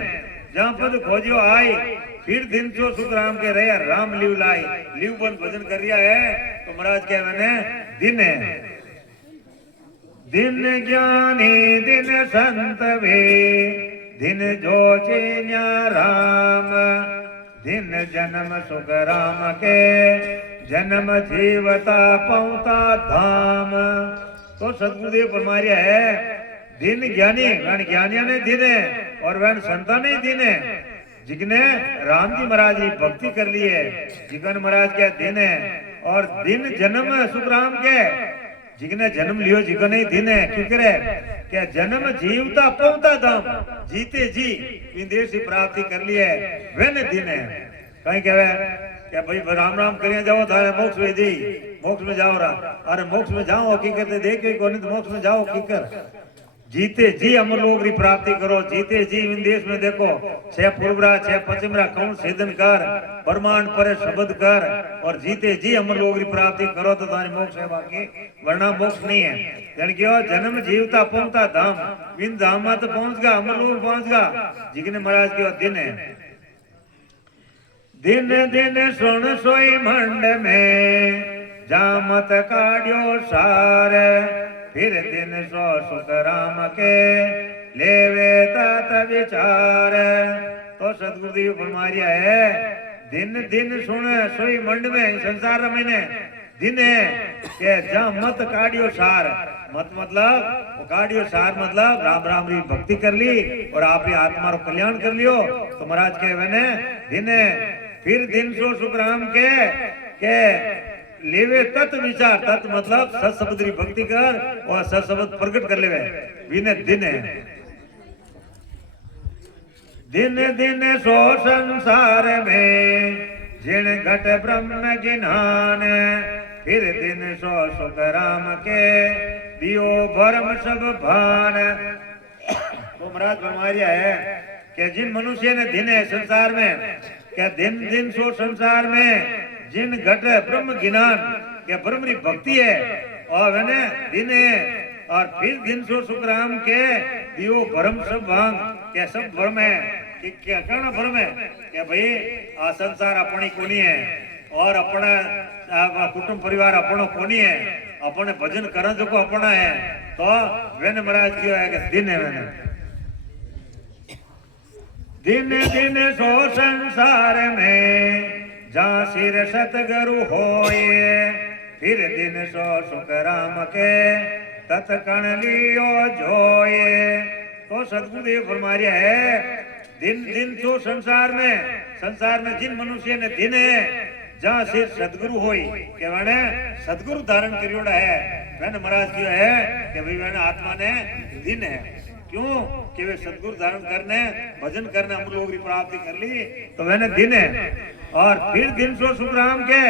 जहाँ पद खोजो आए फिर दिन जो सुख राम के रहे राम लिव लाई, लिव बंद भजन कर रिया है तो महाराज क्या मैंने दिन है। दिन ज्ञानी दिन संत वे, दिन जो चेन्या राम, दिन जन्म सुख राम के जन्म जीवता पौता धाम। तो सतगुरुदेव फरमाया है दिन ज्ञानी वह ज्ञानिया ने दिन है और वह संतान ही दिन है जिसने राम जी महाराज की भक्ति कर ली है जिगन महाराज के दिन है और दिन जन्म सुखराम के जिगने जन्म लियो जिगने ही दिन है क्यों करे क्या जन्म जीवता पहुंचा धाम जीते जी विदेश की प्राप्ति कर ली है वह दिन है कहीं कहे क्या भाई राम राम करिए जाओ थारे मोक्ष में दी मोक्ष में जाओ रहा अरे मोक्ष में जाओ हकीकत देखे को नहीं मोक्ष में जाओ हकीकत जीते जी अमरलोक की प्राप्ति करो जीते जी विदेश में देखो छह पूर्वरा छह पश्चिमरा कौन सेदन कर ब्रह्मांड पर शब्द कर और जीते जी अमरलोक की प्राप्ति करो तो तुम्हारी मोक्ष है बाकी वरना मोक्ष नहीं है जन क्यों जन्म जीवता पहुंचता धाम विन धाम तो पहुंच गया अमरलोक पहुंच गया जिगने महाराज के दिन है दिन दिन सुन सोई मंड में जामत काढ़ो सार फिर दिन सो सुख राम के लेवे तात विचार तो सदगुरुदेव फरमारिया है दिन दिन सुन सोई मंड में संसार में दिन है के जा मत काढ़ियो सार मत मतलब काढ़ियो सार मतलब राम राम री भक्ति कर ली और आपकी आत्मा रो कल्याण कर लियो तो महाराज के वने दिन है फिर दिन सो सुख राम के लेवे तत् विचार तत् मतलब सत्शब्द री भक्ति कर और सत्शब्द प्रकट कर लेवे विने दिन है दिन दिन सो संसार में जिन घट ब्रह्म ज्ञान फिर दिन सो सुख राम के दियो भरम सब भान तो महाराज फरमाया है कि जिन मनुष्य ने दिन है संसार में क्या दिन दिन सो संसार में जिन घट ब्रह्म ज्ञान क्या ब्रह्म की भक्ति है और वने दिन है और फिर दिन सो सुखराम के दियो भरम सब भांग क्या सब भरम है कि क्या करना भरम है क्या भाई आ संसार अपनी कोनी है और अपना कुटुंब परिवार अपनो कोनी है अपने भजन करन जो को अपना है तो वेने महाराज क्यों है कि दिन है वेने दिन दिन सो संसार में जा सिर सतगुरु होए फिर दिन सो सुख राम के तत्कण लियो जोए तो सदगुरुदेव फरमाया है दिन दिन सो संसार में जिन मनुष्य ने दिन है जहाँ सिर सदगुरु होई के वने सदगुरु धारण करियोड़ा है वने महाराज क्यों है कि भाई वने आत्मा ने दिन है क्यों कि वे सदगुरु धारण करने भजन करने हम लोग की प्राप्ति कर ली तो मैंने दिन है और फिर दिन सो सुखराम के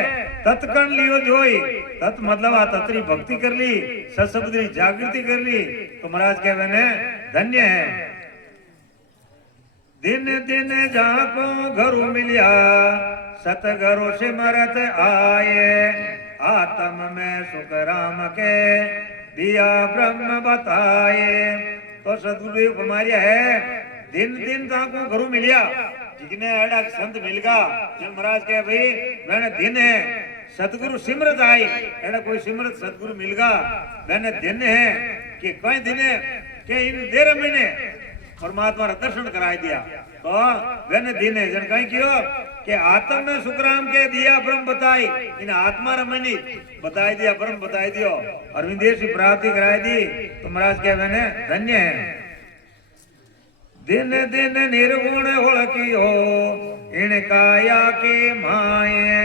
तत्कण लियो जोई तत् मतलब आ तत्री भक्ति कर ली सत्शब्द की जागृति कर ली तो महाराज के मैंने धन्य है दिन दिन जाको घरु मिलिया सतगुरु सिमरत आए आत्म में सुख राम के दिया ब्रह्म बताए तो सदगुरुदेव फरमाया है दिन दिन ताको गुरु मिलिया जिसने अड़ा संत मिलगा जब महाराज कहे भाई मैंने दिन है सतगुरु सिमरत आई एड़ा कोई सिमरत सतगुरु मिलगा मैंने दिन है कि कोई दिन है कि इन 13 महीने परमात्मा का दर्शन कराई दिया तो मैंने दिन है जन कहीं क्यों कि आत्म में सुखराम के दिया ब्रह्म बताई इन आत्मा रमनी बताई दिया ब्रह्म बताई दियो और विदेश की प्राप्ति कराई दी तो महाराज के मैंने धन्य है दिन दिन निर्गुण होळकियो इन काया के माए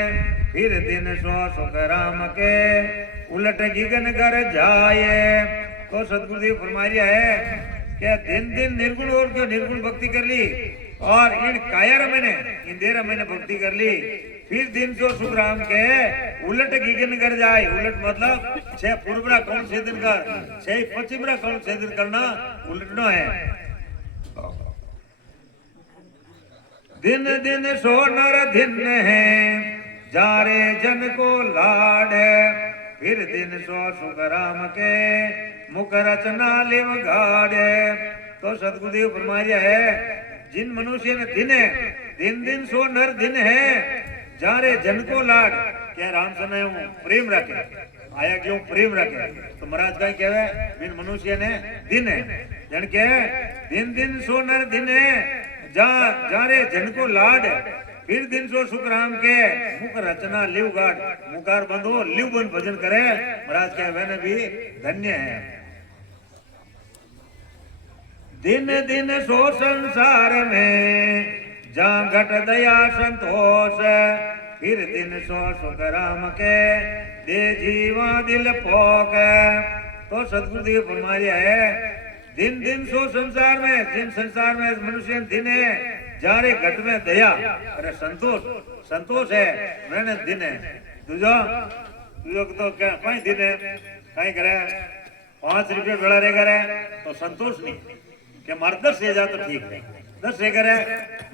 फिर दिन सो सुख राम के उलट गिगन कर जाए तो सदगुरुदेव फरमाया है कि दिन दिन निर्गुण और क्यों निर्गुण भक्ति कर ली और इन काया रमने इन 13 महीने भक्ति कर ली फिर दिन सो सुखराम के उलट गिगन कर जाए उलट मतलब 6 पूर्वरा कौन से दिन कर 6 पश्चिमरा कौन से दिन करना उलटना है दिन दिन सो नर दिन है जारे जन को लाड फिर दिन सो सुखराम के मुख रचना लिव गाड़े तो सदगुरुदेव फरमाया है जिन मनुष्य ने दिन है दिन दिन सो नर दिन है जारे जन को लाड क्या राम सने प्रेम रखे आया क्यों प्रेम रखे तो महाराज का कहवे बिन मनुष्य ने दिन है जन के दिन दिन सो नर दिन है जारे जन को लाड फिर दिन सो सुखराम के मुख रचना लिव गाड़ मुखार बंधो लिव बंद भजन करे महाराज के वह भी धन्य है दिन दिन सो संसार में जहाँ घट दया संतोष फिर दिन सो सुख राम के दे जीवा दिल पोक। तो सदगुरुदेव फरमाया है दिन दिन सो संसार में, जिन संसार में मनुष्य दिन है जारे घट में दया अरे संतोष, संतोष है मैंने दिन है तुझो तुझो तो क्या कहीं दिन है कहीं करे 5 रुपये बेड़ा रे करे तो संतोष नहीं कि मारे 10 रह जा तो ठीक है, 10 रह करे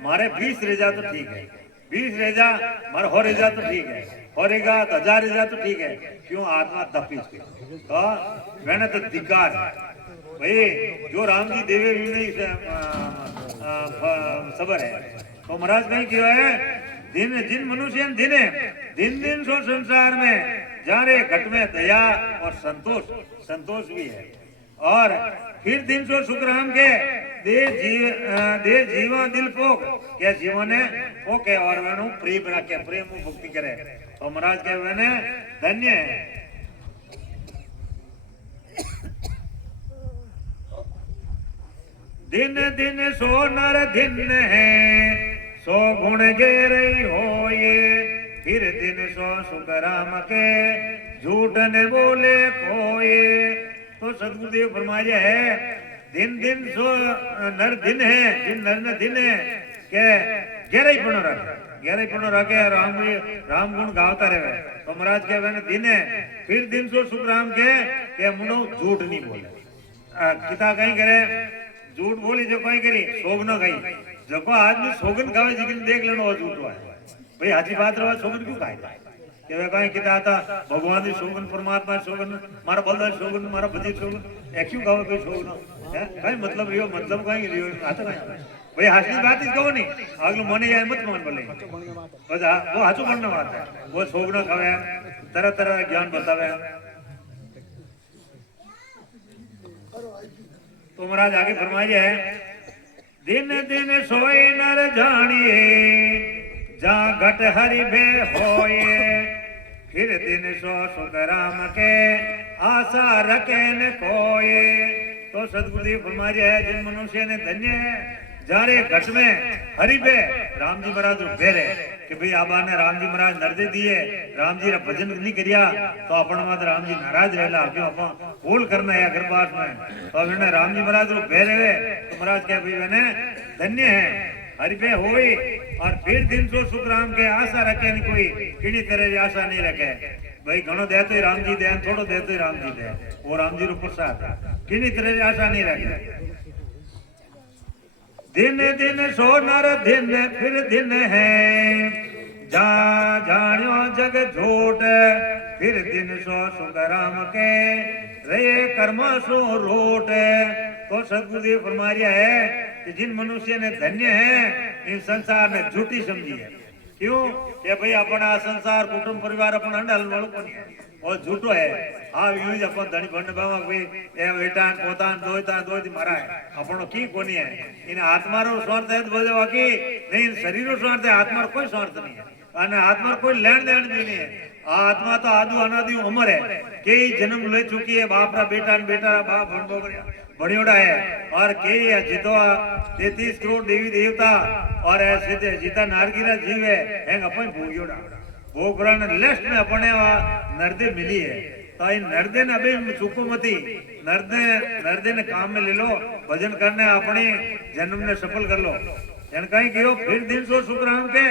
मारे 20 रह जा तो ठीक है, 20 रह जा मारे हो रह जा तो ठीक है, हो रहेगा तो 1000 रह जा तो ठीक है। क्यों आत्मा तपिस तो मैंने तो धिकार भाई जो राम जी देवे भी नहीं सबर है तो महाराज कहीं क्यों है दिन जिन मनुष्य दिन है दिन दिन सो संसार में जारे घट में दया और संतोष, संतोष भी है। और फिर दिन सो सुख राम के दे जीवा दिल पोक क्या जीवन है पोके और वेणु प्रेम रखे प्रेम भक्ति करे तो महाराज के वेने धन्य है। दिन दिन सो नर दिन है सो गुण गेरई होए फिर दिन सो सुख राम के झूठ ने बोले कोए। तो सदगुरुदेव फरमाया है दिन दिन सो नर दिन है जिन नर न दिन है के गेरई पण रखे, गेरई पण रखे राम गुण गावता रहे तो महाराज के वे दिन है फिर दिन सो सुख राम के मुनो झूठ नहीं बोले किता कहीं करे झूठ बोली जो कोई करी सोगन कही जो को आदमी सोगन खावे जिकिन देख लेनो वो झूठ है भाई हाची बात रहा सोगन क्यों खाए कि वे कहीं किता आता भगवान दी सोगन परमात्मा सोगन मारा बलदार सोगन मारा बजी सोगन ए क्यों खावे कोई सोगन है कहीं मतलब रियो मतलब कहीं रियो आता कहीं भाई हाची बात ही कहो नहीं अगलो मने या मत मान बोले बस वो हाचो बनने बात है वो सोगन खावे तरह तरह ज्ञान बतावे। तो महाराज आगे फरमाइए दिन दिन सोए नर जानिए जा घट हरि भे होए फिर दिन सो सुख राम के आशा रखे न कोए। तो सदगुरुदेव फरमाइए जिन मनुष्य ने धन्य है जारे घट में हरि पे राम जी महाराज बेरे कि भाई आबा ने राम जी महाराज नरदे दिए राम जी रा भजन नहीं करिया तो अपन मात्र राम जी नाराज रहला क्यों अपन बोल करना है अग्रपाठ में तो मैंने राम जी महाराज रो बेरे वे तो महाराज क्या भाई मैंने धन्य है हरि पे होई और फिर दिन सो सुख राम के आशा रखे नहीं कोई किनी तरह आशा नहीं रखे भाई घणो दे तो राम जी दे थोड़ो दे तो राम जी दे वो राम जी रो प्रसाद किनी तरह आशा नहीं रखे। दिन दिन सो नर दिन फिर दिन है जा जानियो जग झूठ फिर दिन सो सुख राम के रे कर्म सो रोट। तो सदगुरुदेव फरमाया है कि जिन मनुष्य ने धन्य है इन संसार ने झूठी समझी है क्यों कि भाई अपना संसार कुटुंब परिवार अपन अंडल वालों को नहीं है और झूठो है हाँ यूं ही अपन धनी भंड बाबा भाई ए बेटान पोतान दोई मारा है अपनो की कोनी है इन आत्मा रो स्वार्थ है बोले बाकी नहीं शरीर रो स्वार्थ है आत्मा कोई स्वार्थ नहीं है અને आत्मा कोई लेन देन भी नहीं है आत्मा तो आदु अनादि उम्र है कई जन्म ले चुकी है बाप रा बेटा ने बेटा बाप भंडो बड़ियोड़ा है और कई जितो 33 करोड़ देवी देवता और ऐसे जीता नारगीरा जीव है अपन भोगियोड़ा भोगरा ने लिस्ट में अपने नर्दे मिली है तो इन नर्दे ने अभी चुको मती नर्दे ने काम में ले लो भजन करने अपने जन्म ने सफल कर लो कहीं क्यों फिर दिन सो सुख राम के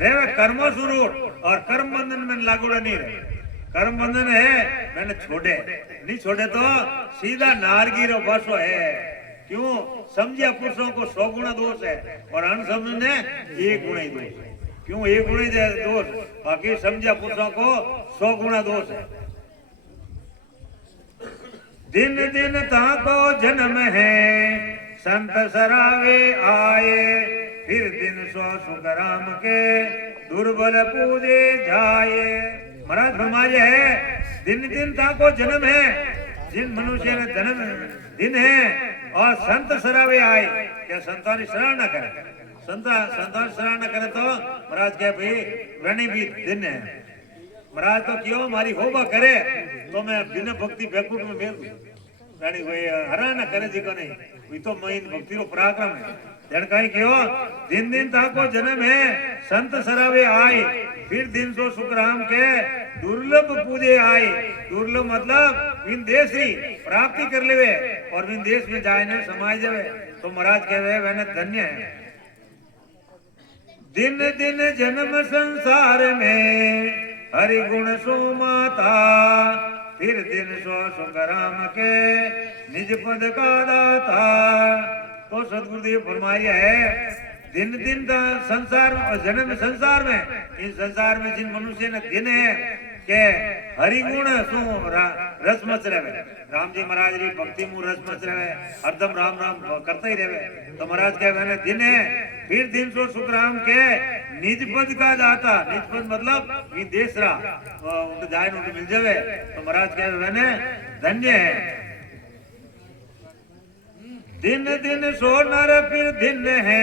रे कर्म सुरूर और कर्म बंधन में लागूड़ा नहीं रहे कर्म बंधन है मैंने छोड़े नहीं छोड़े तो सीधा नारगीरो बसो है क्यों समझिया पुरुषों को 100 गुना दोष है और अनसमझ ने 1 गुना ही दोष है क्यों 1 गुना ही दोष बाकी समझिया पुरुषों को 100 गुना दोष है। दिन दिन ताको जन्म है संत सरावे आए फिर दिन सो सुख राम के दुर्बल पूजे जाए। महाराज फरमाया है दिन दिन ताको जन्म है जिन मनुष्य ने जन्म दिन है और संत सरावे आए क्या संतान शरण न करे संतान शरण न करे तो महाराज क्या भाई वणी भी दिन है महाराज तो क्यों हमारी होबा करे तो मैं बिना भक्ति बैकुट में मेल दूं रानी कोई हरा न करे जी को नहीं ये तो महीन भक्ति रो पराक्रम है। जन कहीं क्यों दिन दिन ताको जन्म है संत सरावे आए, फिर दिन सो सुखराम के दुर्लभ पूजे आए। दुर्लभ मतलब विन देश ही प्राप्ति कर लेवे और विन देश में जाए ने समाज जावे। तो महाराज कहे वह धन्य है। दिन दिन जन्म संसार में हरि गुण सो माता, फिर दिन सो सुखराम के निज पद का दाता। तो सदगुरुदेव फरमाया है दिन दिन संसार जन्म संसार में, इस संसार में जिन मनुष्य ने दिन है के हरिगुण सु रस मच रहे। राम जी महाराज री भक्ति मुँह रस मच रहे, हरदम राम राम करते ही रहे। तो महाराज कहे मैंने दिन है, फिर दिन सो सुखराम के निज पद का दाता। निज पद मतलब देश रहा जाए उनको मिल जावे। तो महाराज कहे मैंने धन्य है। दिन दिन सो नर फिर दिन है,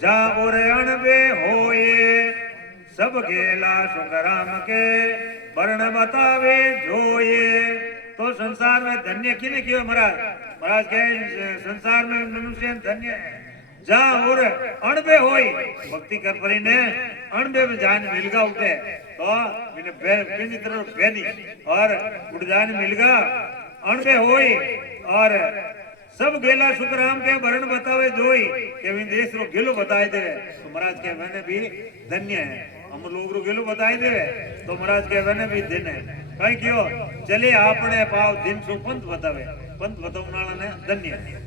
जा और अणबे होए, सब गेला सुखराम के वर्ण बतावे जोए। तो संसार में धन्य किने क्यों महाराज? महाराज कहे संसार में मनुष्य धन्य है जा और अणबे होई, भक्ति कर परी ने अणबे में जान मिलगा उठे तो मैंने तरफ बेनी और उठ जान मिलगा अणबे होई। और सब गेला सुखराम के वर्ण बतावे जोई के देश रो गेलो बताए दे। तो महाराज के मैंने भी धन्य है, हम लोग रो गेलो बताए दे। तो महाराज के मैंने भी दिन है कहीं क्यों चले आपने पाव दिन सो पंथ बतावे, पंथ बतावनाला ने धन्य है।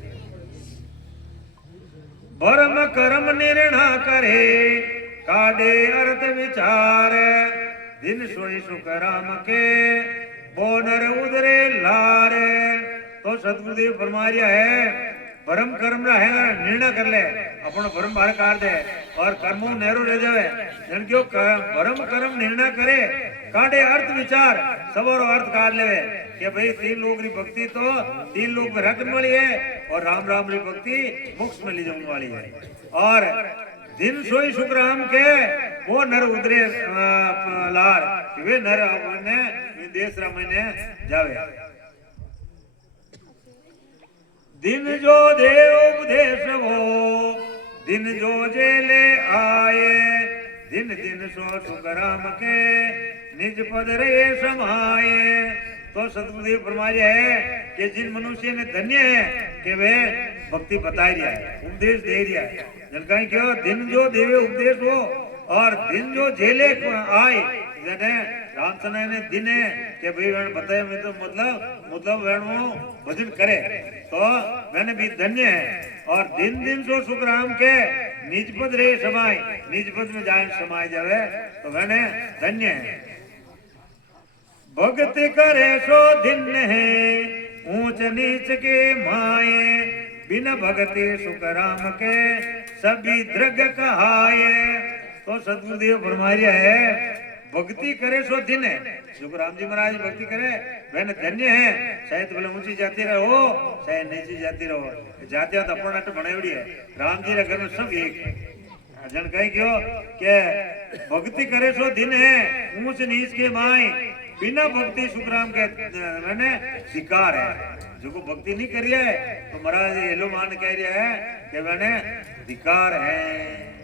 भरम कर्म निर्णय करे, काडे अर्थ विचार, दिन सोई सुखराम के बोनर उदरे लारे। तो सदगुरुदेव फरमा रहा है भरम कर्म है निर्णय कर ले, अपन भरम बाहर काट दे और कर्मों नहरो रह जावे। जन क्यों भरम कर्म निर्णय करे, काटे अर्थ विचार, सब और अर्थ काट ले कि भाई तीन लोग री भक्ति तो तीन लोग में रखने वाली है और राम राम री भक्ति मोक्ष में ले जाने वाली है। और दिन सोई सुखराम के वो नर उदरे लार, वे नर अपने देश रामने जावे। दिन जो देव उपदेश हो, दिन जो जेले आए, दिन दिन सो सुखराम के निज पद रे समाये। तो सतगुरुदेव फरमाया है कि जिन मनुष्य ने धन्य है कि वे भक्ति बता रहा है, उपदेश दे रहा है। जनका क्यों दिन जो देवे उपदेश हो और दिन जो जेले आए, रामचंद्र ने दिन है कि भाई वैन बताया मैं तो मतलब वैन वो भजन करे तो मैंने भी धन्य है। और दिन दिन सो सुखराम के निज पद रे समाय, निज पद में जाए समाय जावे तो मैंने धन्य है। भक्ति करे सो दिन है, ऊंच नीच के माये, बिना भक्ति सुखराम के सभी द्रग कहाये। तो सतगुरुदेव फरमाया है भक्ति करे सो दिन है। सुखराम जी महाराज भक्ति करे वह धन्य है। शायद बोले ऊंची जाती रहो शायद नीची जाती रहो, जाती हो तो अपन अट बनावड़ी है। राम जी घर में सब एक है। जन कही क्यों के भक्ति करे सो दिन है, ऊंच नीच के माए, बिना भक्ति सुखराम के मैंने शिकार है। जो को भक्ति नहीं करी है तो महाराज ये लो मान कह रहा है कि मैंने धिकार है।